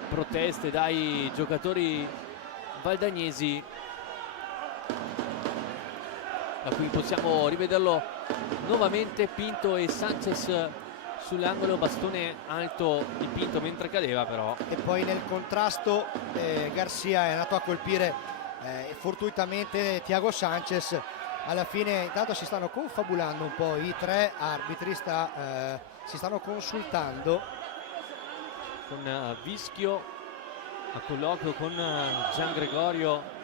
proteste dai giocatori valdagnesi, da cui possiamo rivederlo nuovamente Pinto e Sanchez sull'angolo, bastone alto di Pinto mentre cadeva però. E poi nel contrasto Garcia è andato a colpire fortuitamente Thiago Sanchez. Alla fine intanto si stanno confabulando un po' i 3 arbitri, si stanno consultando con Vischio a colloquio con Giangregorio.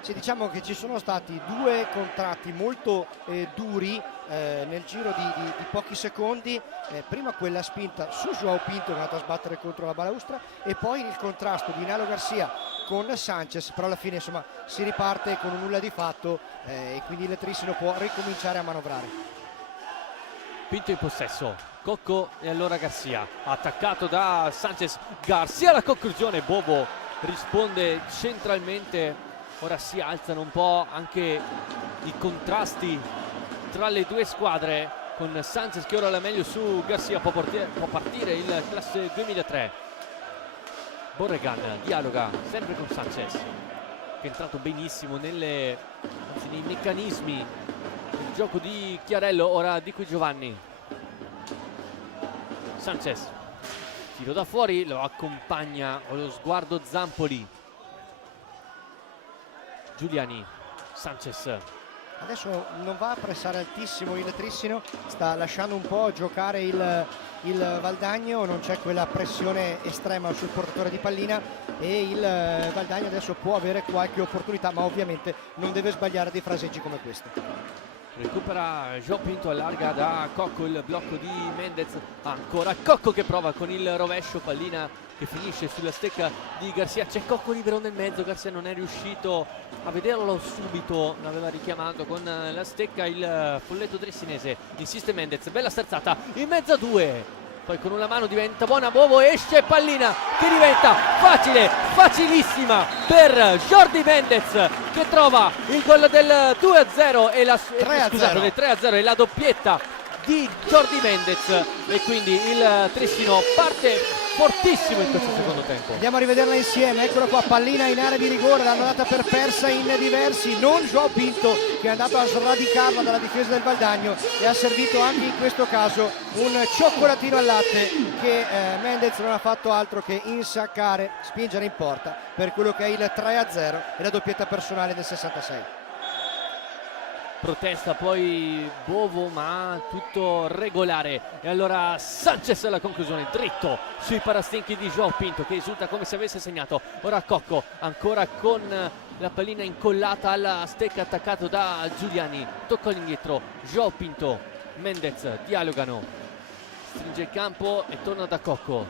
Sì, diciamo che ci sono stati 2 contratti molto duri nel giro di pochi secondi, prima quella spinta su João Pinto che è andato a sbattere contro la balaustra e poi il contrasto di Nalo Garcia con Sanchez, però alla fine insomma si riparte con un nulla di fatto e quindi il Trissino può ricominciare a manovrare. Pinto in possesso, Cocco e allora Garcia, attaccato da Sanchez, Garcia la conclusione, Bobo risponde centralmente, ora si alzano un po' anche i contrasti tra le 2 squadre, con Sanchez che ora la meglio su Garcia, può partire il classe 2003. Borregan dialoga sempre con Sanchez che è entrato benissimo nei meccanismi del gioco di Chiarello, ora di qui Giovanni. Sanchez, tiro da fuori, lo accompagna con lo sguardo Zampoli. Giuliani, Sanchez. Adesso non va a pressare altissimo il Trissino, sta lasciando un po' giocare il Valdagno, non c'è quella pressione estrema sul portatore di pallina e il Valdagno adesso può avere qualche opportunità, ma ovviamente non deve sbagliare dei fraseggi come questo. recupera Joao Pinto, allarga da Cocco il blocco di Mendez, ancora Cocco che prova con il rovescio, pallina che finisce sulla stecca di Garcia, c'è Cocco libero nel mezzo, Garcia non è riuscito a vederlo subito, l'aveva richiamato con la stecca il folletto tressinese, insiste Mendez, bella sterzata in mezzo a due, poi con una mano diventa buona, Bovo esce, pallina che diventa facilissima per Jordi Mendez che trova il gol del 2-0 e scusate, del 3-0 e la doppietta di Jordi Mendez, e quindi il Trissino parte fortissimo in questo secondo tempo. Andiamo a rivederla insieme, eccola qua, pallina in area di rigore, l'hanno data per persa in diversi, non Joao Pinto che è andato a sradicarla dalla difesa del Valdagno e ha servito anche in questo caso un cioccolatino al latte che Mendez non ha fatto altro che insaccare, spingere in porta per quello che è il 3-0 e la doppietta personale del 66. Protesta poi Bovo, ma tutto regolare, e allora Sanchez alla conclusione, dritto sui parastinchi di Joao Pinto che risulta come se avesse segnato. Ora Cocco ancora con la pallina incollata alla stecca, attaccato da Giuliani, tocca all'indietro Joao Pinto, Mendez dialogano, stringe il campo e torna da Cocco,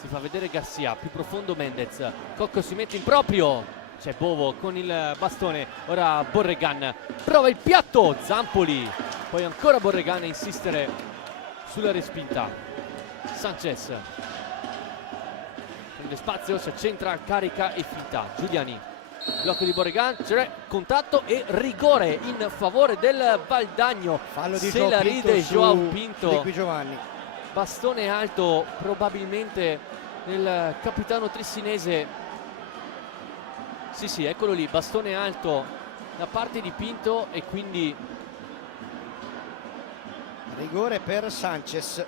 si fa vedere Garcia, più profondo Mendez, Cocco si mette in proprio, c'è Bovo con il bastone, ora Borregan prova il piatto, Zampoli, poi ancora Borregan a insistere sulla respinta, Sanchez prende spazio, si accentra, carica e finta, Giuliani, blocco di Borregan, c'è contatto e rigore in favore del Valdagno, fallo di se la ride Joao Pinto, di Giovanni. Bastone alto probabilmente del capitano trissinese. Sì, eccolo lì, bastone alto da parte di Pinto e quindi rigore per Sanchez.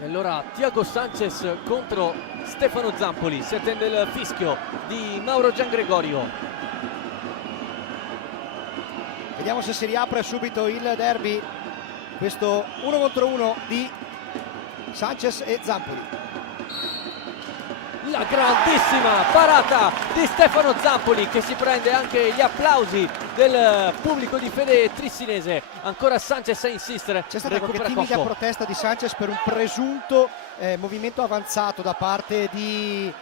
E allora Thiago Sanchez contro Stefano Zampoli, si attende il fischio di Mauro Giangregorio. Vediamo se si riapre subito il derby, questo 1 contro 1 di Sanchez e Zampoli. La grandissima parata di Stefano Zampoli che si prende anche gli applausi del pubblico di fede trissinese. Ancora Sanchez a insistere. C'è stata qualche timida protesta di Sanchez per un presunto movimento avanzato da parte di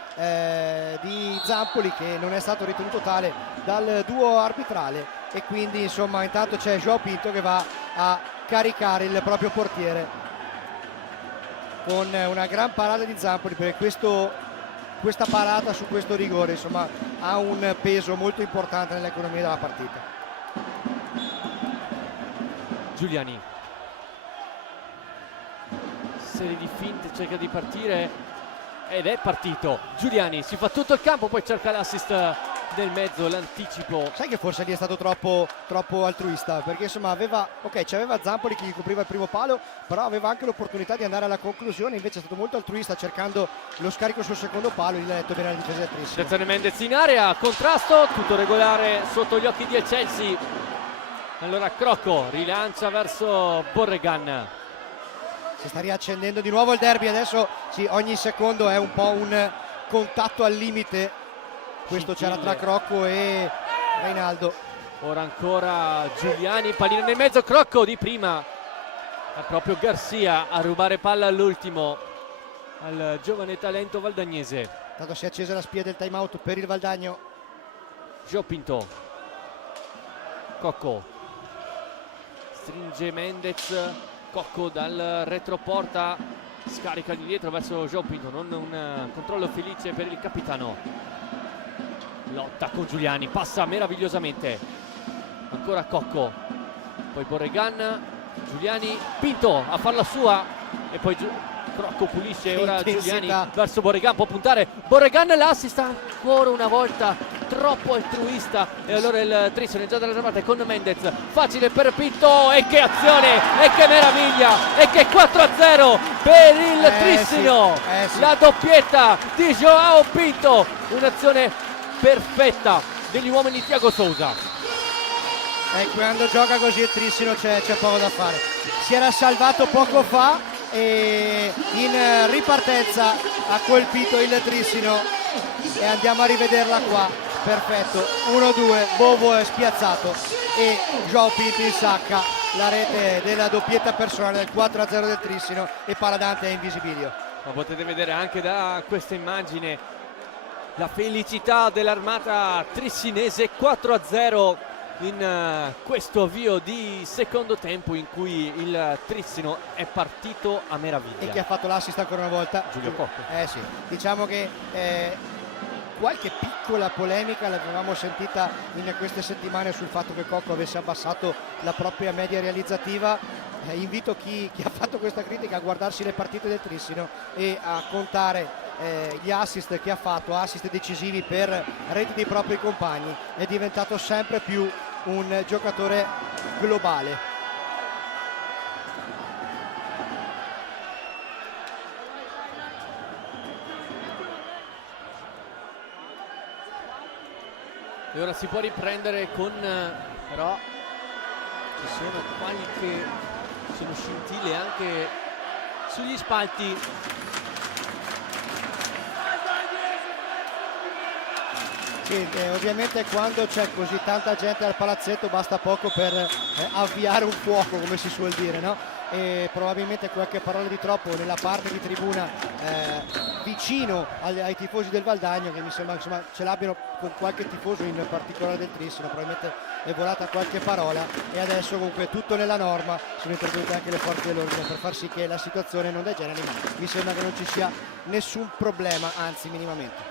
Zampoli, che non è stato ritenuto tale dal duo arbitrale, e quindi insomma intanto c'è Joao Pinto che va a caricare il proprio portiere con una gran parata di Zampoli, perché questa parata su questo rigore insomma ha un peso molto importante nell'economia della partita. Giuliani, serie di finte, cerca di partire ed è partito. Giuliani si fa tutto il campo, poi cerca l'assist nel mezzo, l'anticipo. Sai che forse lì è stato troppo altruista, perché insomma c'aveva Zampoli che gli copriva il primo palo, però aveva anche l'opportunità di andare alla conclusione, invece è stato molto altruista cercando lo scarico sul secondo palo, gli ha letto bene la difesa del Trissino. Attenzione Mendez in area, contrasto, tutto regolare sotto gli occhi di El Chelsea. Allora Crocco rilancia verso Borregan. Si sta riaccendendo di nuovo il derby, adesso sì, ogni secondo è un po' un contatto al limite. Questo c'era tra Crocco e Reinaldo. Ora ancora Giuliani, pallina nel mezzo, Crocco di prima. È proprio Garcia a rubare palla all'ultimo al giovane talento valdagnese. Tanto si è accesa la spia del time out per il Valdagno. Joao Pinto, Cocco stringe Mendez, Cocco dal retroporta, scarica di dietro verso Joao Pinto, non un controllo felice per il capitano. Lotta con Giuliani, passa meravigliosamente, ancora Cocco, poi Borregan, Giuliani, Pinto a farla sua e poi Crocco pulisce, ora Giuliani verso Borregan, può puntare Borregan, l'assist ancora una volta troppo altruista, e allora il Trissino è già dalla giornata con Mendez, facile per Pinto, e che azione, e che meraviglia, e che 4-0 per il Trissino, sì. La doppietta di Joao Pinto, un'azione perfetta degli uomini di Thiago Sousa. E quando gioca così il Trissino c'è poco da fare. Si era salvato poco fa e in ripartenza ha colpito il Trissino, e andiamo a rivederla qua. Perfetto, 1-2, Bovo è spiazzato. e Joao Pinto insacca la rete della doppietta personale del 4-0 del Trissino e Paladante è in visibilio. Ma potete vedere anche da questa immagine la felicità dell'armata trissinese. 4-0 in questo avvio di secondo tempo in cui il Trissino è partito a meraviglia. E chi ha fatto l'assist ancora una volta? Giulio Cocco. Sì, diciamo che qualche piccola polemica l'avevamo sentita in queste settimane sul fatto che Cocco avesse abbassato la propria media realizzativa. Invito chi ha fatto questa critica a guardarsi le partite del Trissino e a contare gli assist che ha fatto, assist decisivi per reti dei propri compagni. È diventato sempre più un giocatore globale. E ora si può riprendere con però ci sono scintille anche sugli spalti. Sì, ovviamente quando c'è così tanta gente al palazzetto basta poco per avviare un fuoco, come si suol dire, no? E probabilmente qualche parola di troppo nella parte di tribuna vicino ai tifosi del Valdagno, che mi sembra insomma ce l'abbiano con qualche tifoso in particolare del Trissino, probabilmente è volata qualche parola e adesso comunque tutto nella norma, sono intervenute anche le forze dell'ordine per far sì che la situazione non degeneri, ma mi sembra che non ci sia nessun problema, anzi minimamente.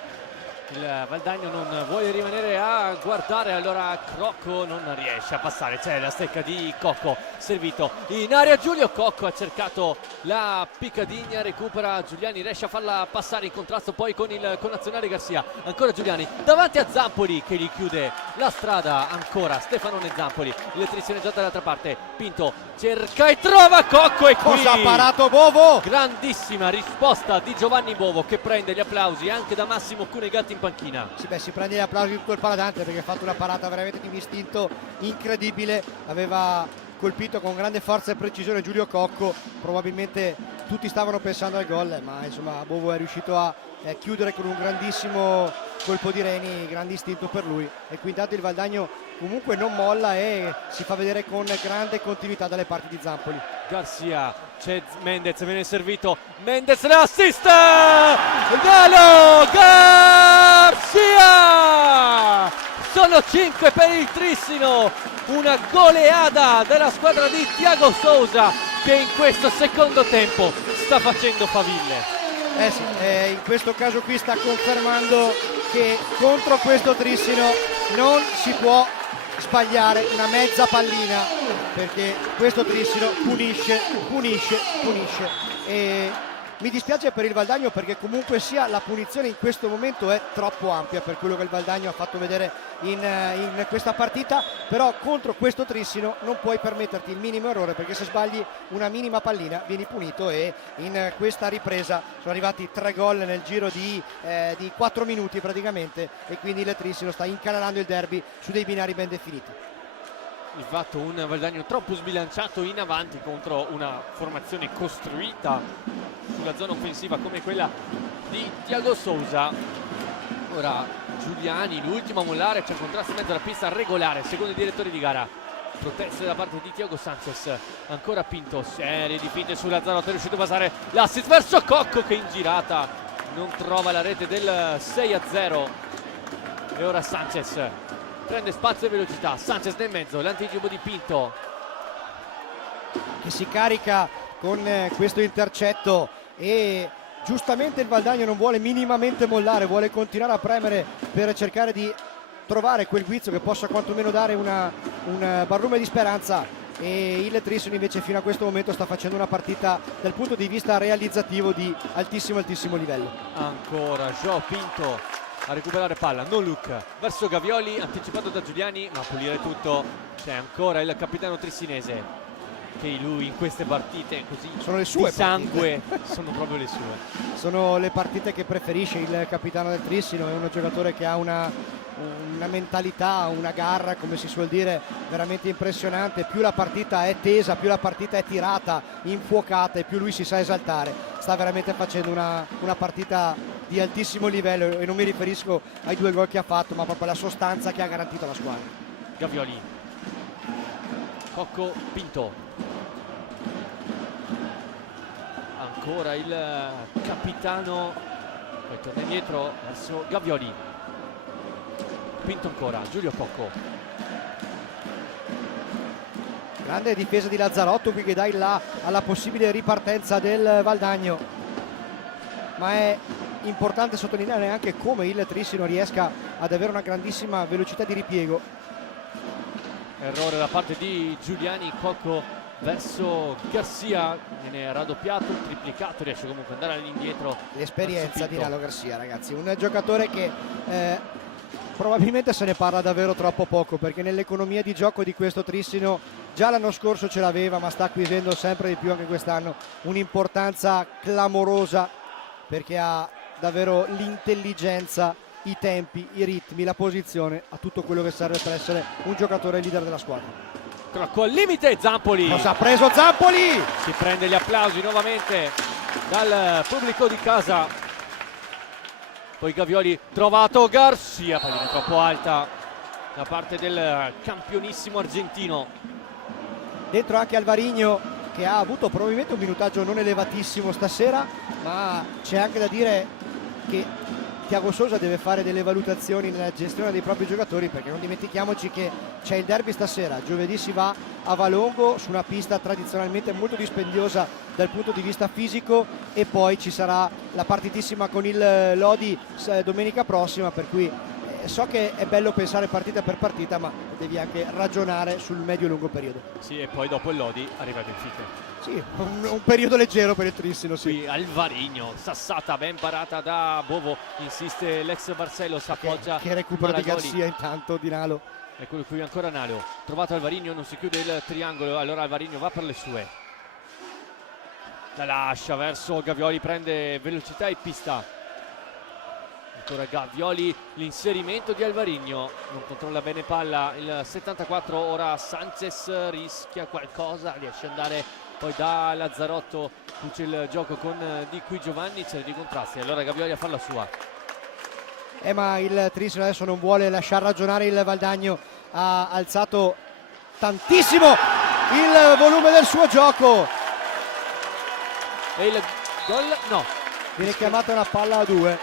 Il Valdagno non vuole rimanere a guardare, allora Crocco non riesce a passare, c'è la stecca di Cocco, servito in area Giulio Cocco, ha cercato la Piccadigna, recupera Giuliani, riesce a farla passare in contrasto poi con il connazionale Garcia, ancora Giuliani davanti a Zampoli che gli chiude la strada, ancora Stefanone Zampoli, il Trissino già dall'altra parte, Pinto cerca e trova Cocco e qui cosa ha parato Bovo? Grandissima risposta di Giovanni Bovo che prende gli applausi anche da Massimo Cunegatti in panchina. Sì, beh, si prende gli applausi di tutto il Paladante perché ha fatto una parata veramente di istinto incredibile, aveva colpito con grande forza e precisione Giulio Cocco, probabilmente tutti stavano pensando al gol, ma insomma Bovo è riuscito a chiudere con un grandissimo colpo di reni, grande istinto per lui e qui intanto il Valdagno comunque non molla e si fa vedere con grande continuità dalle parti di Zampoli. Garcia, c'è Mendez, viene servito, Mendez l'assist, Dalo Garcia, sono 5 per il Trissino, una goleada della squadra di Thiago Sousa che in questo secondo tempo sta facendo faville. Sì, in questo caso qui sta confermando che contro questo Trissino non si può sbagliare una mezza pallina perché questo Trissino punisce e mi dispiace per il Valdagno perché comunque sia la punizione in questo momento è troppo ampia per quello che il Valdagno ha fatto vedere in questa partita, però contro questo Trissino non puoi permetterti il minimo errore perché se sbagli una minima pallina vieni punito e in questa ripresa sono arrivati 3 gol nel giro di 4 minuti praticamente e quindi il Trissino sta incanalando il derby su dei binari ben definiti. Il fatto un Valdagno troppo sbilanciato in avanti contro una formazione costruita sulla zona offensiva come quella di Thiago Sousa. Ora Giuliani, l'ultimo a mollare, c'è contrasto in mezzo alla pista regolare, secondo i direttori di gara. Proteste da parte di Thiago Sanchez, ancora Pinto, serie di finte sulla Zanotto, è riuscito a basare l'assist verso Cocco che in girata non trova la rete del 6-0 e ora Sanchez prende spazio e velocità, Sanchez nel mezzo, l'anticipo di Pinto che si carica con questo intercetto e giustamente il Valdagno non vuole minimamente mollare, vuole continuare a premere per cercare di trovare quel guizzo che possa quantomeno dare un barlume di speranza e il Trissino invece fino a questo momento sta facendo una partita dal punto di vista realizzativo di altissimo livello. Ancora Joao Pinto a recuperare palla, no look verso Gavioli, anticipato da Giuliani, ma a pulire tutto c'è ancora il capitano trissinese che lui in queste partite così sono le sue di sangue sono proprio le sue, sono le partite che preferisce il capitano del Trissino, è uno giocatore che ha una mentalità, una garra come si suol dire veramente impressionante, più la partita è tesa, più la partita è tirata, infuocata e più lui si sa esaltare, sta veramente facendo una partita di altissimo livello e non mi riferisco ai 2 gol che ha fatto ma proprio alla sostanza che ha garantito alla squadra. Gavioli Cocco, Pinto, ancora il capitano, poi torna indietro verso Gavioli, Pinto ancora, Giulio Cocco, grande difesa di Lazzarotto qui che dà il là alla possibile ripartenza del Valdagno, ma è importante sottolineare anche come il Trissino riesca ad avere una grandissima velocità di ripiego. errore da parte di Giuliani, Cocco verso Garcia, viene raddoppiato, triplicato, riesce comunque ad andare all'indietro. L'esperienza di Nalo Garcia, ragazzi, un giocatore che probabilmente se ne parla davvero troppo poco, perché nell'economia di gioco di questo Trissino già l'anno scorso ce l'aveva, ma sta acquisendo sempre di più anche quest'anno un'importanza clamorosa, perché ha davvero l'intelligenza, i tempi, i ritmi, la posizione, a tutto quello che serve per essere un giocatore leader della squadra. Crocco al limite, Zampoli, Cosa ha preso Zampoli? si prende gli applausi nuovamente dal pubblico di casa. Poi Gavioli, trovato Garcia, pallina troppo alta da parte del campionissimo argentino. Dentro anche Alvarino, che ha avuto probabilmente un minutaggio non elevatissimo stasera, ma c'è anche da dire che Thiago Sousa deve fare delle valutazioni nella gestione dei propri giocatori, perché non dimentichiamoci che c'è il derby stasera, giovedì si va a Valongo su una pista tradizionalmente molto dispendiosa dal punto di vista fisico, e poi ci sarà la partitissima con il Lodi domenica prossima, per cui so che è bello pensare partita per partita, ma devi anche ragionare sul medio-lungo periodo. Sì, e poi dopo il Lodi arriva il Benfica. Sì, un periodo leggero per il Trissino, sì. Qui Alvarino, sassata ben parata da Bovo, insiste l'ex Barcelos, appoggia Che recupero di Maragoli. Garcia intanto di Nalo. Eccolo qui ancora Nalo, trovato Alvarino, non si chiude il triangolo, allora Alvarino va per le sue, la lascia verso Gavioli, prende velocità e pista. Ancora Gavioli, l'inserimento di Alvarino, non controlla bene palla il 74, ora Sanchez rischia qualcosa, riesce ad andare poi da Lazzarotto, cuce il gioco con Di Qui Giovanni, c'è dei contrasti, allora Gavioli a fare la sua. Ma il Trissino adesso non vuole lasciar ragionare il Valdagno, ha alzato tantissimo il volume del suo gioco. E il gol, no, Viene chiamata una palla a due.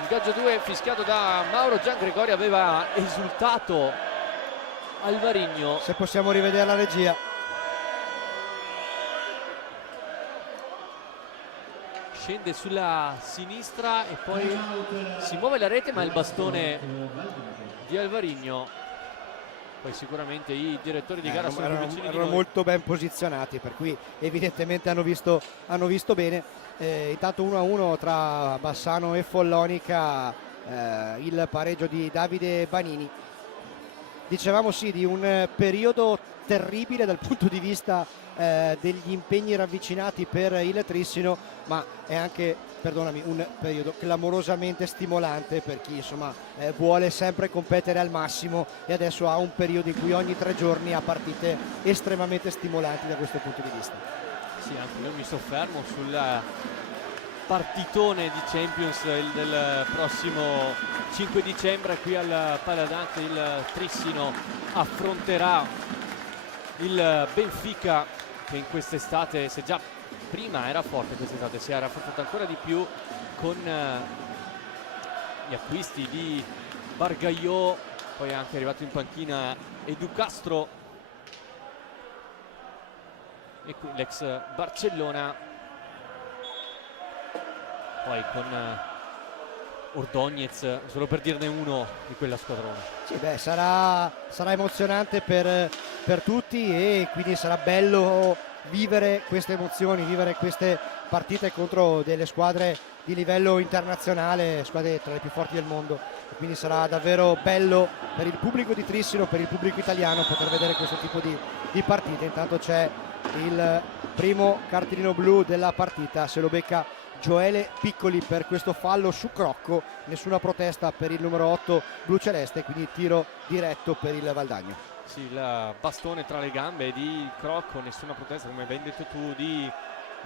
ingaggio 2 fischiato da Mauro Giangregori, aveva esultato Alvarino. Se possiamo rivedere la regia. Scende sulla sinistra e poi si muove la rete, ma il bastone di Alvarino. Poi sicuramente i direttori di gara sono più vicini di erano noi. molto ben posizionati, per cui evidentemente hanno visto bene. Intanto 1-1 tra Bassano e Follonica, il pareggio di Davide Banini. Dicevamo sì di un periodo terribile dal punto di vista degli impegni ravvicinati per il Trissino, ma è anche, perdonami, un periodo clamorosamente stimolante per chi insomma vuole sempre competere al massimo, e adesso ha un periodo in cui ogni 3 giorni ha partite estremamente stimolanti da questo punto di vista. Sì, anche io mi soffermo sul partitone di Champions del prossimo 5 dicembre qui al Paladante. Il Trissino affronterà il Benfica, che in quest'estate, se già prima era forte quest'estate, si è rafforzato ancora di più con gli acquisti di Bargaio, poi è anche arrivato in panchina Edu Castro, e qui l'ex Barcellona, poi con Ordóñez, solo per dirne uno di quella squadrona. Sì, beh, sarà emozionante per tutti, e quindi sarà bello vivere queste emozioni, vivere queste partite contro delle squadre di livello internazionale, squadre tra le più forti del mondo, e quindi sarà davvero bello per il pubblico di Trissino, per il pubblico italiano, poter vedere questo tipo di partite. Intanto c'è il primo cartellino blu della partita, se lo becca Gioele Piccoli per questo fallo su Crocco, nessuna protesta per il numero 8 blu celeste, quindi tiro diretto per il Valdagno. Sì, il bastone tra le gambe di Crocco, nessuna protesta, come ben detto tu, di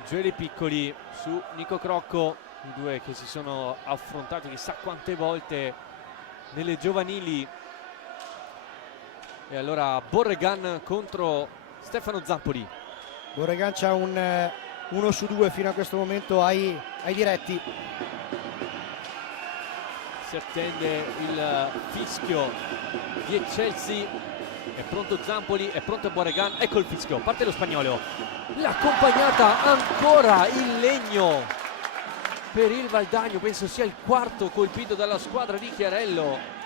Gioele Piccoli su Nico Crocco, i due che si sono affrontati chissà quante volte nelle giovanili E allora Borregan contro Stefano Zampoli. Borregan c'ha un 1 su 2 fino a questo momento ai diretti. Si attende il fischio di Excelsi. È pronto Zampoli, è pronto Borregan. Ecco il fischio, parte lo spagnolo. L'accompagnata ancora in legno per il Valdagno, penso sia il quarto colpito dalla squadra di Chiarello.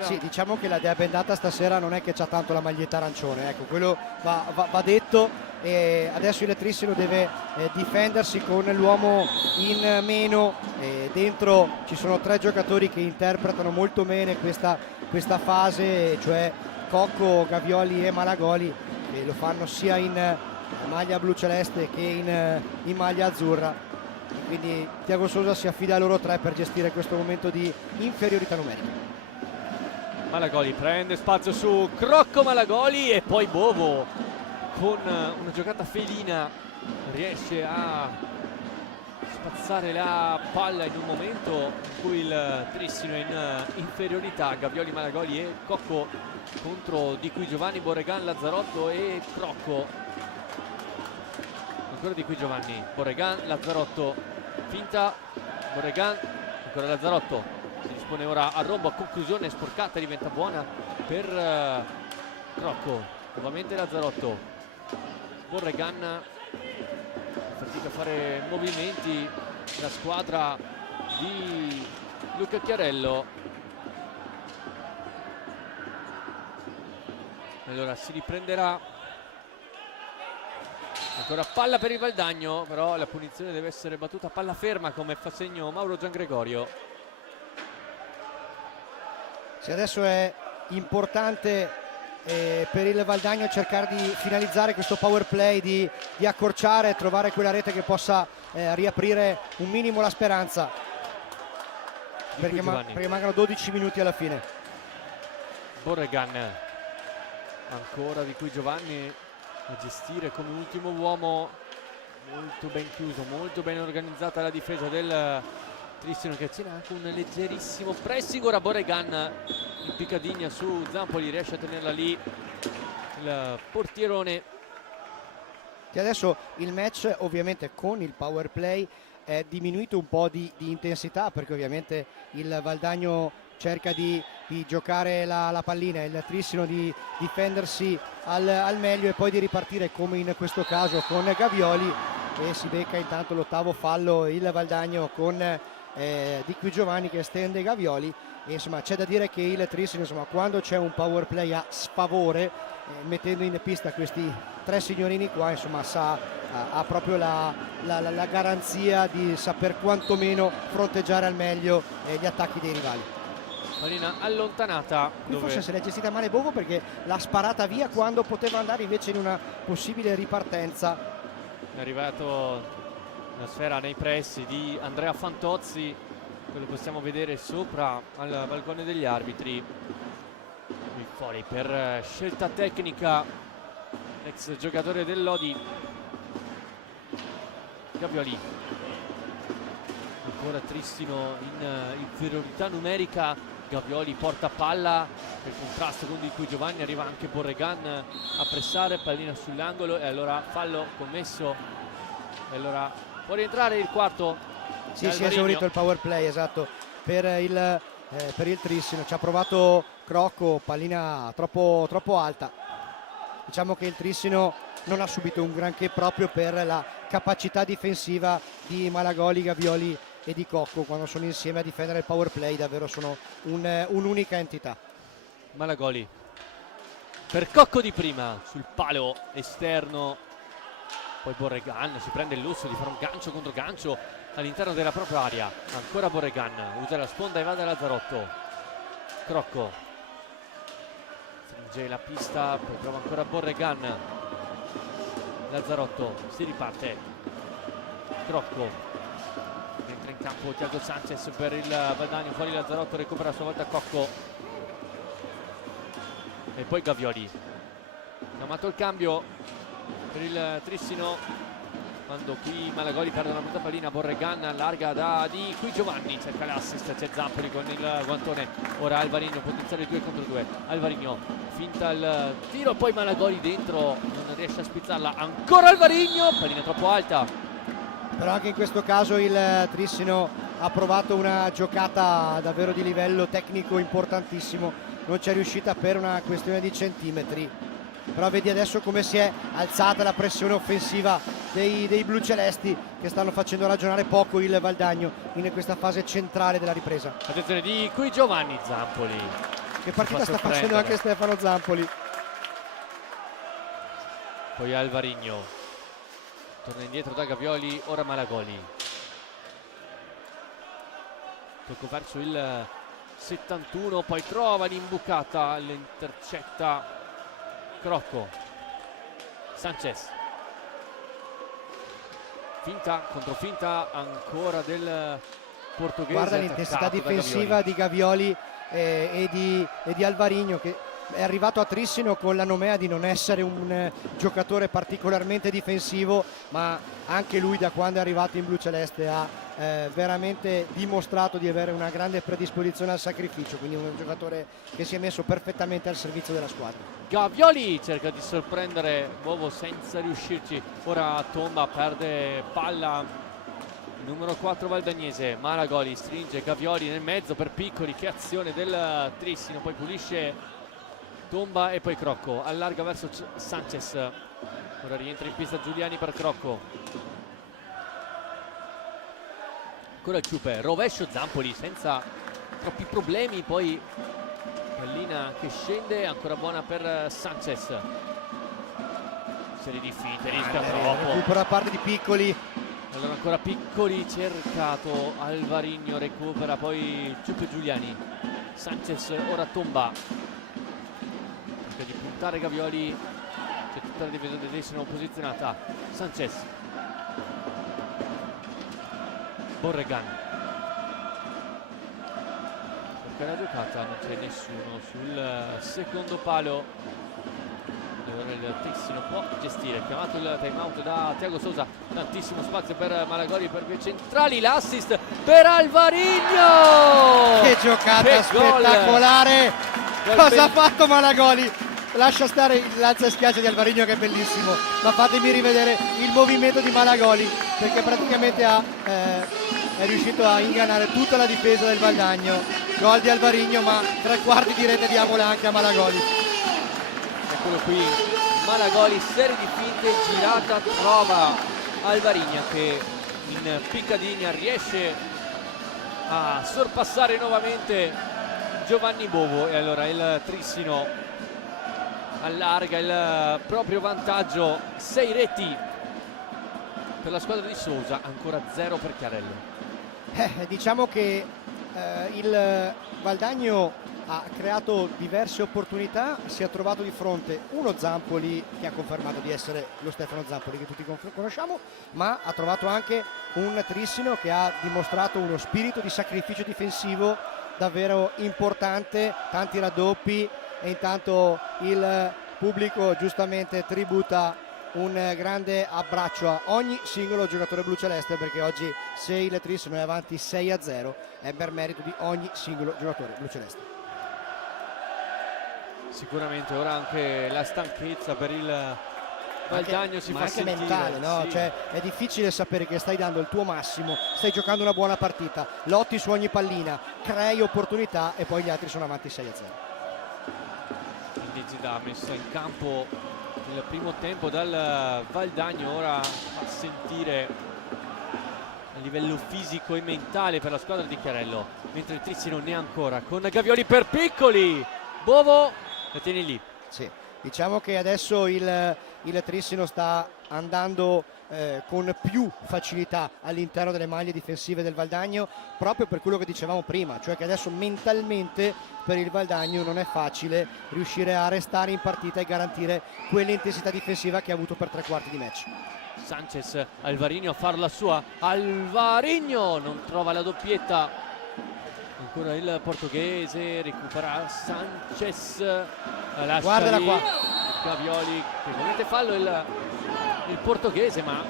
Sì, diciamo che la Dea Bendata stasera non è che c'ha tanto la maglietta arancione, ecco, quello va detto. E adesso il Trissino deve difendersi con l'uomo in meno. Dentro ci sono 3 giocatori che interpretano molto bene questa fase, cioè Cocco, Gavioli e Malagoli, e lo fanno sia in maglia blu celeste che in maglia azzurra. E quindi Tiago Sosa si affida a loro 3 per gestire questo momento di inferiorità numerica. Malagoli prende spazio su Crocco Malagoli e poi Bovo con una giocata felina riesce a spazzare la palla in un momento in cui il Trissino è in inferiorità. Gavioli, Malagoli e Cocco contro Di Qui Giovanni, Borregan, Lazzarotto e Crocco. Ancora Di Qui Giovanni, Borregan, Lazzarotto, finta, Borregan, ancora Lazzarotto. Si dispone ora a rombo, a conclusione sporcata, diventa buona per Crocco. Nuovamente Lazzarotto, Borregan fatica a fare movimenti la squadra di Luca Chiarello. Allora si riprenderà, ancora palla per il Valdagno, però la punizione deve essere battuta a palla ferma come fa segno Mauro Giangregorio. Sì, adesso è importante per il Valdagno cercare di finalizzare questo power play, di accorciare, trovare quella rete che possa riaprire un minimo la speranza, perché mancano 12 minuti alla fine. Borregan, ancora Di Qui Giovanni a gestire come ultimo uomo, molto ben chiuso, molto ben organizzata la difesa del Trissino, che c'è anche un leggerissimo pressing. Ora Borregan in piccadigna su Zampoli, riesce a tenerla lì il portierone. Che adesso il match ovviamente con il power play è diminuito un po' di intensità, perché ovviamente il Valdagno cerca di giocare la pallina, il Trissino di difendersi al meglio e poi di ripartire come in questo caso con Gavioli, e si becca intanto l'8º fallo il Valdagno con Di Qui Giovanni che estende Gavioli. E insomma c'è da dire che il Trissino, insomma, quando c'è un power play a sfavore, mettendo in pista questi 3 signorini qua, insomma ha proprio la garanzia di saper quantomeno fronteggiare al meglio gli attacchi dei rivali. Pallina allontanata, Forse se l'è gestita male Bovo, perché l'ha sparata via quando poteva andare invece in una possibile ripartenza. È arrivato una sfera nei pressi di Andrea Fantozzi, quello possiamo vedere sopra al balcone degli arbitri. Il fuori per scelta tecnica, ex giocatore del Lodi. Gavioli, ancora Trissino in inferiorità numerica. Gavioli porta palla per contrasto con Di Qui Giovanni, arriva anche Borregan a pressare, pallina sull'angolo e allora fallo commesso. E allora può rientrare il quarto. Sì, si è esaurito il power play, esatto, per il Trissino. Ci ha provato Crocco, pallina troppo alta. Diciamo che il Trissino non ha subito un granché proprio per la capacità difensiva di Malagoli, Gavioli e di Cocco. Quando sono insieme a difendere il power play davvero sono un'unica entità. Malagoli per Cocco di prima sul palo esterno, poi Borregan si prende il lusso di fare un gancio contro gancio all'interno della propria area. Ancora Borregan usa la sponda e va da Lazzarotto. Crocco stringe la pista, poi trova ancora Borregan. Lazzarotto, si riparte. Crocco, entra in campo Thiago Sanchez per il Valdagno, fuori Lazzarotto, recupera a sua volta Cocco e poi Gavioli. Chiamato il cambio per il Trissino, quando qui Malagoli perde una brutta pallina. Borregan allarga da di qui Giovanni, cerca l'assist, c'è Zampoli con il guantone, ora Alvarinho, potenziale 2 contro 2, Alvarinho finta il tiro, poi Malagoli dentro, non riesce a spizzarla, ancora Alvarinho, pallina troppo alta. Però anche in questo caso il Trissino ha provato una giocata davvero di livello tecnico importantissimo, non c'è riuscita per una questione di centimetri. Però vedi adesso come si è alzata la pressione offensiva dei blucelesti, che stanno facendo ragionare poco il Valdagno in questa fase centrale della ripresa. Attenzione di qui Giovanni, Zampoli. Che partita sta facendo anche Stefano Zampoli. Poi Alvarinho torna indietro da Gavioli, ora Malagoli. Tocco verso il 71, poi trova l'imbucata, l'intercetta Crocco. Sanchez, finta, controfinta ancora del portoghese. Guarda l'intensità difensiva di Gavioli e di Alvarinho, che è arrivato a Trissino con la nomea di non essere un giocatore particolarmente difensivo, ma anche lui da quando è arrivato in blu celeste ha veramente dimostrato di avere una grande predisposizione al sacrificio, quindi un giocatore che si è messo perfettamente al servizio della squadra. Gavioli cerca di sorprendere Bovo senza riuscirci, ora Tomba perde palla, numero 4 Valdagnese, Malagoli stringe Gavioli nel mezzo per Piccoli, che azione del Trissino, poi pulisce Tomba e poi Crocco, allarga verso Sanchez, ora rientra in pista Giuliani per Crocco, ancora il Ciupe, rovescio Zampoli senza troppi problemi, poi pallina che scende, ancora buona per Sanchez, serie di finte, rischia troppo, recupera parte di Piccoli, allora ancora Piccoli cercato, Alvarinho recupera, poi Ciupe Giuliani, Sanchez, ora Tomba, cerca di puntare Gavioli, c'è tutta la difesa del Trissino posizionata, Sanchez, Borregan, perché la giocata non c'è nessuno sul secondo palo, allora il Trissino può gestire, chiamato il time out da Thiago Sousa, tantissimo spazio per Malagoli per vie centrali, l'assist per Alvarinho, che giocata spettacolare, cosa ha fatto Malagoli? Lascia stare il lanza e schiaccia di Alvarinho che è bellissimo, ma fatemi rivedere il movimento di Malagoli, perché praticamente è riuscito a ingannare tutta la difesa del Valdagno. Gol di Alvarinho, ma 3/4 di rete diamola anche a Malagoli. Eccolo qui, Malagoli, serie di finte, girata, trova Alvarinho che in piccadina riesce a sorpassare nuovamente Giovanni Bovo, e allora il Trissino allarga il proprio vantaggio, 6 reti per la squadra di Sousa, ancora 0 per Chiarello. Diciamo che il Valdagno ha creato diverse opportunità, si è trovato di fronte uno Zampoli che ha confermato di essere lo Stefano Zampoli che tutti conosciamo, ma ha trovato anche un Trissino che ha dimostrato uno spirito di sacrificio difensivo davvero importante, tanti raddoppi, e intanto il pubblico giustamente tributa un grande abbraccio a ogni singolo giocatore bluceleste, perché oggi se il Trissino è avanti 6-0 è per merito di ogni singolo giocatore bluceleste. Sicuramente ora anche la stanchezza per il Valdagno si fa anche sentire, mentale, no? sì. Cioè, è difficile sapere che stai dando il tuo massimo, stai giocando una buona partita, lotti su ogni pallina, crei opportunità e poi gli altri sono avanti 6-0. Quindi Zidà messa in campo il primo tempo dal Valdagno, ora fa sentire a livello fisico e mentale per la squadra di Chiarello, mentre il Trissino ne ha ancora con Gavioli per Piccoli, Bovo la tiene lì. Sì, diciamo che adesso il Trissino sta andando con più facilità all'interno delle maglie difensive del Valdagno, proprio per quello che dicevamo prima, cioè che adesso mentalmente per il Valdagno non è facile riuscire a restare in partita e garantire quell'intensità difensiva che ha avuto per 3/4 di match. Sanchez, Alvarinho a farla sua, Alvarinho non trova la doppietta, ancora il portoghese, recupera Sanchez, lascia Guardala lì qua, Gavioli che ovviamente fallo il portoghese, ma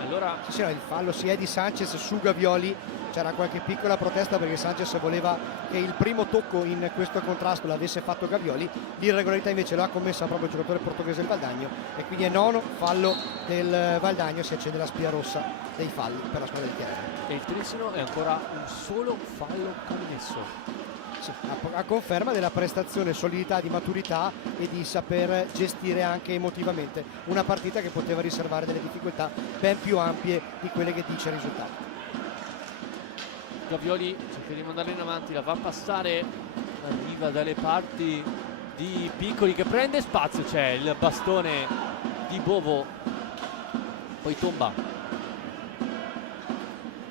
Allora Sì, no, il fallo si è di Sanchez su Gavioli, c'era qualche piccola protesta perché Sanchez voleva che il primo tocco in questo contrasto l'avesse fatto Gavioli, l'irregolarità invece l'ha commessa proprio il giocatore portoghese il Valdagno, e quindi è nono fallo del Valdagno, si accende la spia rossa dei falli per la squadra del Chiarello. e il Trissino è ancora un solo fallo commesso. Sì, a conferma della prestazione, solidità, di maturità e di saper gestire anche emotivamente una partita che poteva riservare delle difficoltà ben più ampie di quelle che dice il risultato. Gavioli cerca di mandarla in avanti, la va a passare, arriva dalle parti di Piccoli che prende spazio, c'è il bastone di Bovo, poi tomba,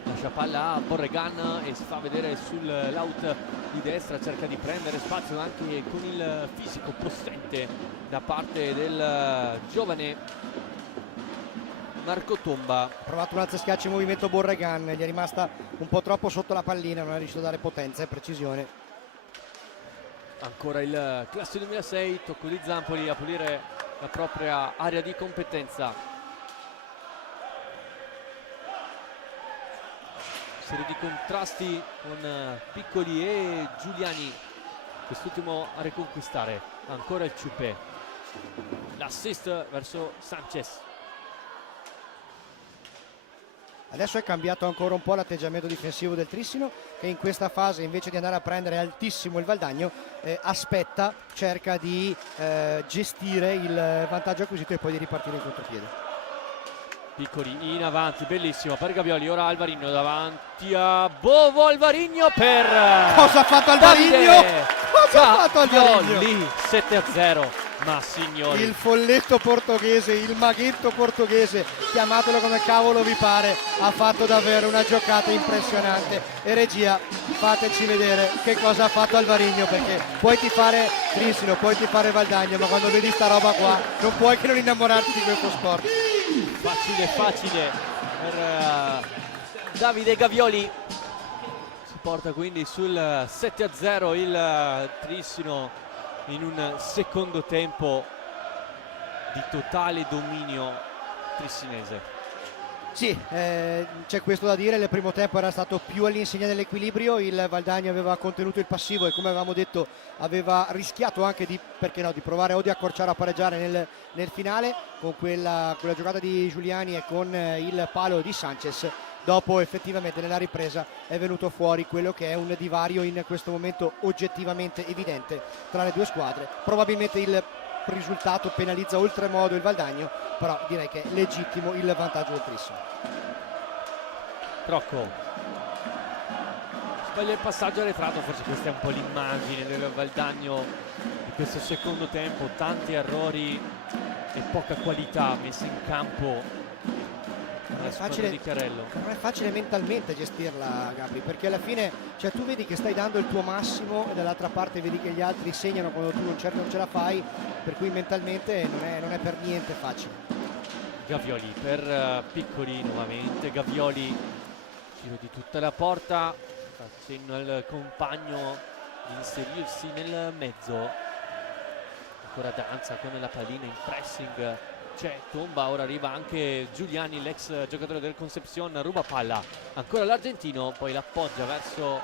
lascia palla a Borregan e si fa vedere sull'out di destra, cerca di prendere spazio anche con il fisico possente da parte del giovane Marco Tomba. Ha provato un alzo schiaccio in movimento Borregan, gli è rimasta un po' troppo sotto la pallina, non è riuscito a dare potenza e precisione. Ancora il classe 2006, tocco di Zampoli a pulire la propria area di competenza. Serie di contrasti con Piccoli e Giuliani, quest'ultimo a riconquistare. Ancora il Ciupe, l'assist verso Sanchez. Adesso è cambiato ancora un po' l'atteggiamento difensivo del Trissino, che in questa fase invece di andare a prendere altissimo il Valdagno aspetta, cerca di gestire il vantaggio acquisito e poi di ripartire in contropiede. Piccoli in avanti, bellissimo per Gavioli, ora Alvarino davanti a Bovo, Alvarino per Cosa ha fatto Alvarino? Cosa ha fatto Alvarino? Gavioli, 7-0, ma signori, Il folletto portoghese, il maghetto portoghese, chiamatelo come cavolo vi pare, ha fatto davvero una giocata impressionante. E regia, fateci vedere che cosa ha fatto Alvarino, perché puoi tifare Trissino, puoi tifare Valdagno, ma quando vedi sta roba qua non puoi che non innamorarti di questo sport. facile per Davide Gavioli. Si porta quindi sul 7-0 il Trissino in un secondo tempo di totale dominio trissinese. Sì, c'è questo da dire, il primo tempo era stato più all'insegna dell'equilibrio, il Valdagno aveva contenuto il passivo e come avevamo detto aveva rischiato anche di, perché no, di provare o di accorciare a pareggiare nel finale con quella giocata di Giuliani e con il palo di Sanchez. Dopo effettivamente nella ripresa è venuto fuori quello che è un divario in questo momento oggettivamente evidente tra le due squadre. Probabilmente il risultato penalizza oltremodo il Valdagno, però direi che è legittimo il vantaggio del Trissino. Crocco sbaglia il passaggio arretrato, forse questa è un po' l'immagine del Valdagno di questo secondo tempo, tanti errori e poca qualità messa in campo dalla squadra di Chiarello. Non è facile mentalmente gestirla, Gabri, perché alla fine cioè, tu vedi che stai dando il tuo massimo e dall'altra parte vedi che gli altri segnano quando tu non ce la fai, per cui mentalmente non è per niente facile. Gavioli per Piccoli nuovamente, Gavioli giro di tutta la porta, accenno al compagno di inserirsi nel mezzo, ancora Danza con la pallina in pressing, c'è Tomba, ora arriva anche Giuliani, l'ex giocatore del Concepción, ruba palla, ancora l'argentino, poi l'appoggia verso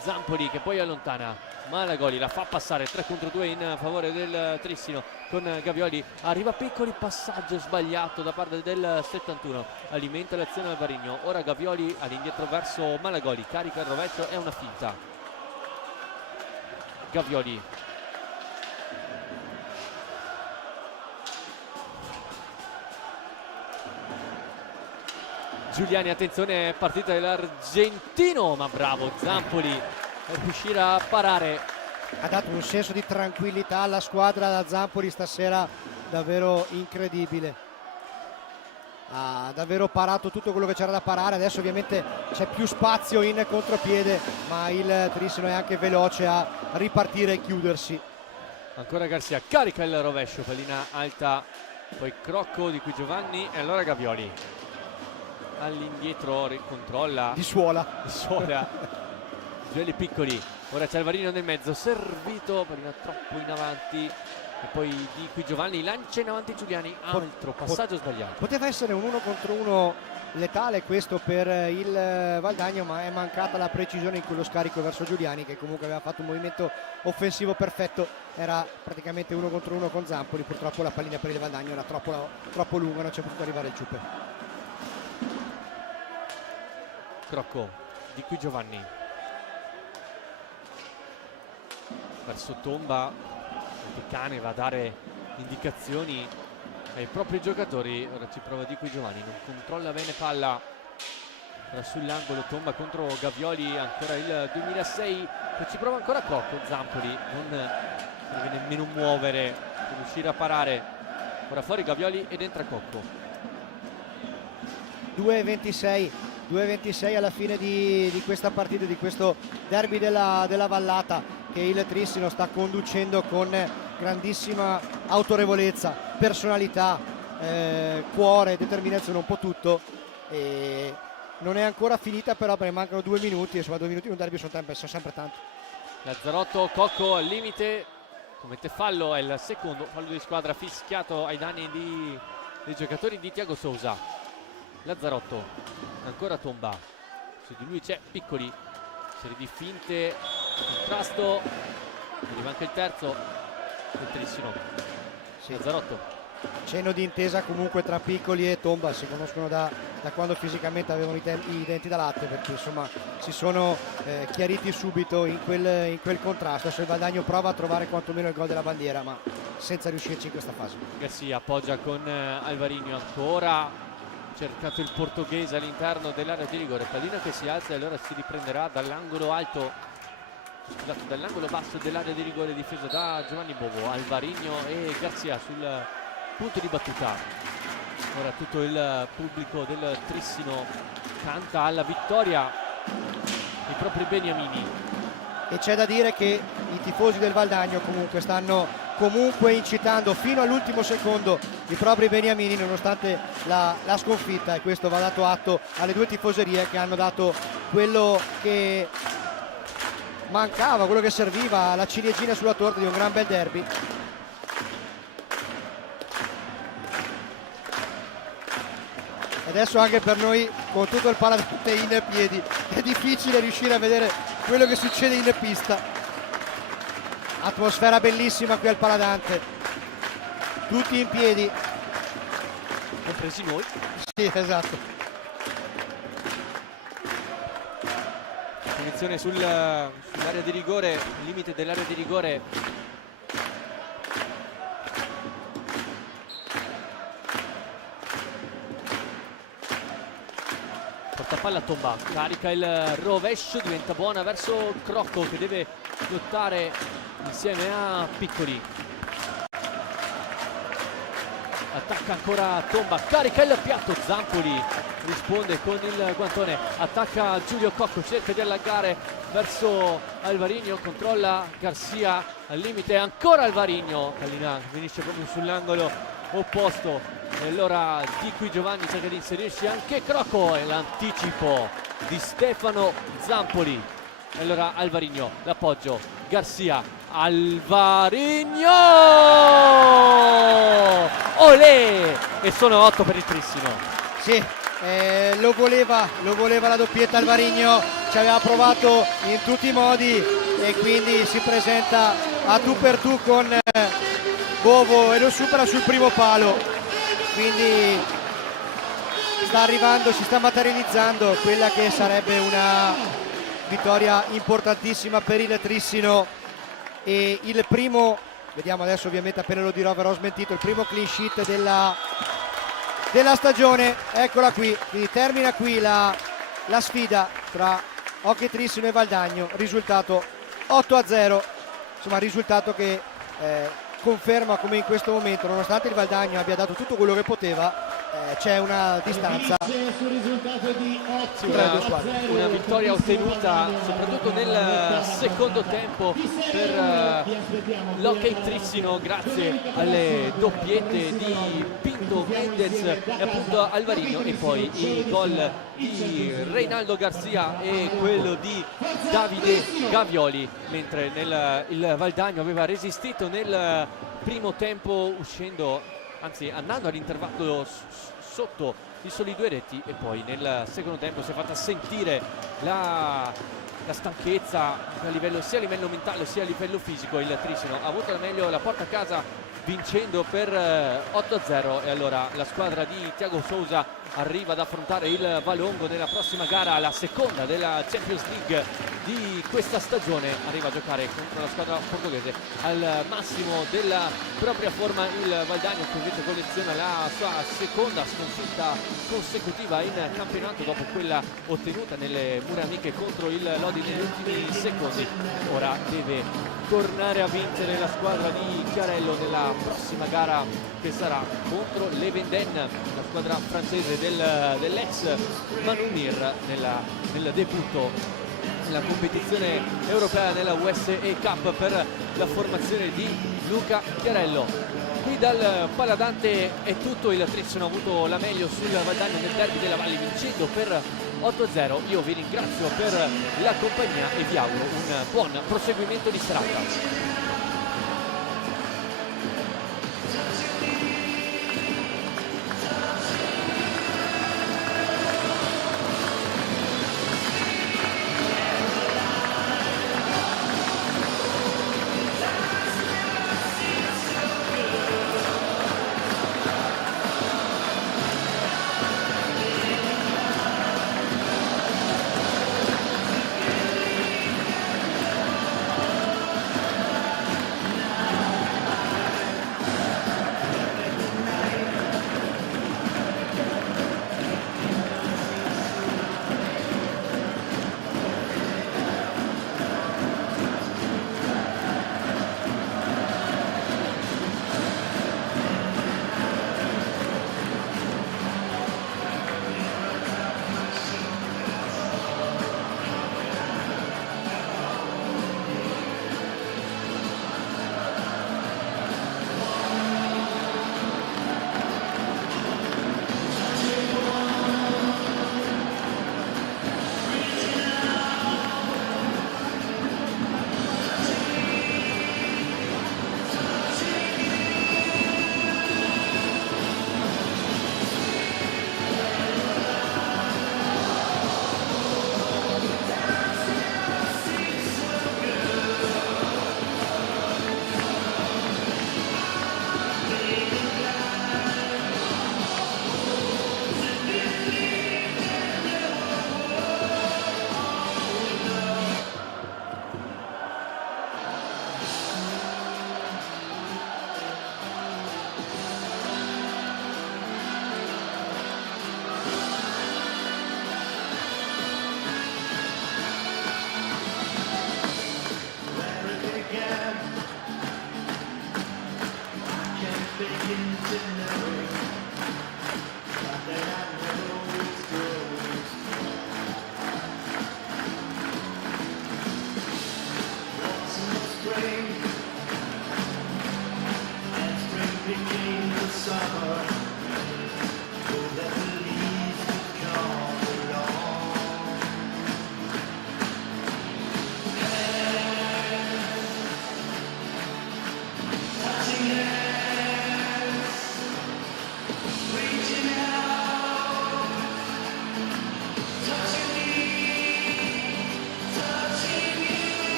Zampoli che poi allontana Malagoli, la fa passare 3 contro 2 in favore del Trissino con Gavioli, arriva Piccoli, passaggio sbagliato da parte del 71, alimenta l'azione Alvarino, ora Gavioli all'indietro verso Malagoli, carica il rovescio, è una finta. Gavioli Giuliani, attenzione, partita dell'argentino, ma bravo Zampoli per riuscire a parare. Ha dato un senso di tranquillità alla squadra da Zampoli stasera davvero incredibile. Ha davvero parato tutto quello che c'era da parare, adesso ovviamente c'è più spazio in contropiede, ma il Trissino è anche veloce a ripartire e chiudersi. Ancora Garcia, carica il rovescio, pallina alta, poi Crocco di qui Giovanni e allora Gavioli. All'indietro ricontrolla Di suola Gioeli Piccoli, ora c'è Alvarino nel mezzo, servito, pallina troppo in avanti e poi di qui Giovanni lancia in avanti Giuliani, altro passaggio sbagliato. Poteva essere un 1 contro 1 letale questo per il Valdagno, ma è mancata la precisione in quello scarico verso Giuliani, che comunque aveva fatto un movimento offensivo perfetto. Era praticamente 1 contro 1 con Zampoli, purtroppo la pallina per il Valdagno era troppo lunga, non c'è potuto arrivare il Ciupe. Crocco, di qui Giovanni verso Tomba, il cane va a dare indicazioni ai propri giocatori. Ora ci prova di qui Giovanni, non controlla bene palla, ora sull'angolo Tomba contro Gavioli, ancora il 2006, e ci prova ancora Crocco. Zampoli non deve nemmeno muovere per riuscire a parare, ora fuori Gavioli ed entra Cocco. 2:26 alla fine di questa partita, di questo derby della Vallata, che il Trissino sta conducendo con grandissima autorevolezza, personalità, cuore, determinazione, un po' tutto. E non è ancora finita però, perché mancano 2 minuti, e insomma 2 minuti in un derby sono sempre tanti. Lazzarotto, Cocco al limite, commette fallo, è il secondo fallo di squadra fischiato ai danni dei giocatori di Thiago Sousa. Lazzarotto, ancora Tomba, su di lui c'è Piccoli, serie di finte, contrasto, arriva anche il terzo del Trissino. Sì. Lazzarotto, Cenno di intesa comunque tra Piccoli e Tomba, si conoscono da quando fisicamente avevano i denti da latte, perché insomma si sono chiariti subito in quel contrasto. Adesso il Valdagno prova a trovare quantomeno il gol della bandiera, ma senza riuscirci in questa fase. Garcia appoggia con Alvarinho, ancora cercato il portoghese all'interno dell'area di rigore, pallina che si alza e allora si riprenderà dall'angolo alto, scusate, dall'angolo basso dell'area di rigore difesa da Giovanni Bovo. Alvarinho e Garcia sul punto di battuta. Ora tutto il pubblico del Trissino canta alla vittoria i propri beniamini. E c'è da dire che i tifosi del Valdagno comunque stanno incitando fino all'ultimo secondo i propri beniamini, nonostante la sconfitta, e questo va dato atto alle 2 tifoserie che hanno dato quello che mancava, quello che serviva, la ciliegina sulla torta di un gran bel derby. Adesso anche per noi, con tutto il paladante in piedi, è difficile riuscire a vedere quello che succede in pista. Atmosfera bellissima qui al Paladante, tutti in piedi, Compresi noi. sì, esatto. Punizione sull'area di rigore, limite dell'area di rigore. Portapalla Tomba, carica il rovescio, diventa buona verso Crocco che deve lottare insieme a Piccoli. Attacca ancora Tomba, carica il piatto, Zampoli risponde con il guantone, attacca Giulio Cocco, cerca di allargare verso Alvarinho, controlla Garcia al limite, ancora Alvarinho, pallina finisce proprio sull'angolo opposto, e allora di qui Giovanni cerca di inserirsi anche Crocco, e l'anticipo di Stefano Zampoli, e allora Alvarinho, l'appoggio, Garcia, Alvarinho, olè, e sono 8 per il Trissino. Sì, lo voleva la doppietta Alvarinho, ci aveva provato in tutti i modi e quindi si presenta a tu per tu con Bovo e lo supera sul primo palo, quindi sta arrivando, si sta materializzando quella che sarebbe una vittoria importantissima per il Trissino. E il primo, vediamo adesso, ovviamente appena lo dirò verrò smentito, il primo clean sheet della stagione, eccola qui, quindi termina qui la sfida tra Hockey Trissino e Valdagno, risultato 8-0, insomma risultato che conferma come in questo momento, nonostante il Valdagno abbia dato tutto quello che poteva, c'è una distanza tra le due squadre. Una vittoria ottenuta soprattutto nel secondo tempo per l'Hockey Trissino, grazie alle doppiette di Pinto Mendez e appunto Alvarinho, e poi il gol di Reinaldo Garcia e quello di Davide Gavioli, mentre il Valdagno aveva resistito nel primo tempo uscendo, anzi andando all'intervallo sotto i soli 2 reti, e poi nel secondo tempo si è fatta sentire la stanchezza sia a livello mentale sia a livello fisico. Il Trissino ha avuto al meglio la porta a casa vincendo per 8-0, e allora la squadra di Thiago Sousa arriva ad affrontare il Valongo nella prossima gara, la seconda della Champions League di questa stagione. Arriva a giocare contro la squadra portoghese al massimo della propria forma il Valdagno, che invece colleziona la sua seconda sconfitta consecutiva in campionato dopo quella ottenuta nelle mura amiche contro il Lodi negli ultimi secondi. Ora deve tornare a vincere la squadra di Chiarello nella prossima gara, che sarà contro l'Evenden, la squadra francese dell'ex Manumir nel debutto nella competizione europea nella USE Cup per la formazione di Luca Chiarello. Qui dal Paladante è tutto, il Trissino ha avuto la meglio sul Valdagno nel derby della Valle vincendo per 8-0. Io vi ringrazio per la compagnia e vi auguro un buon proseguimento di serata.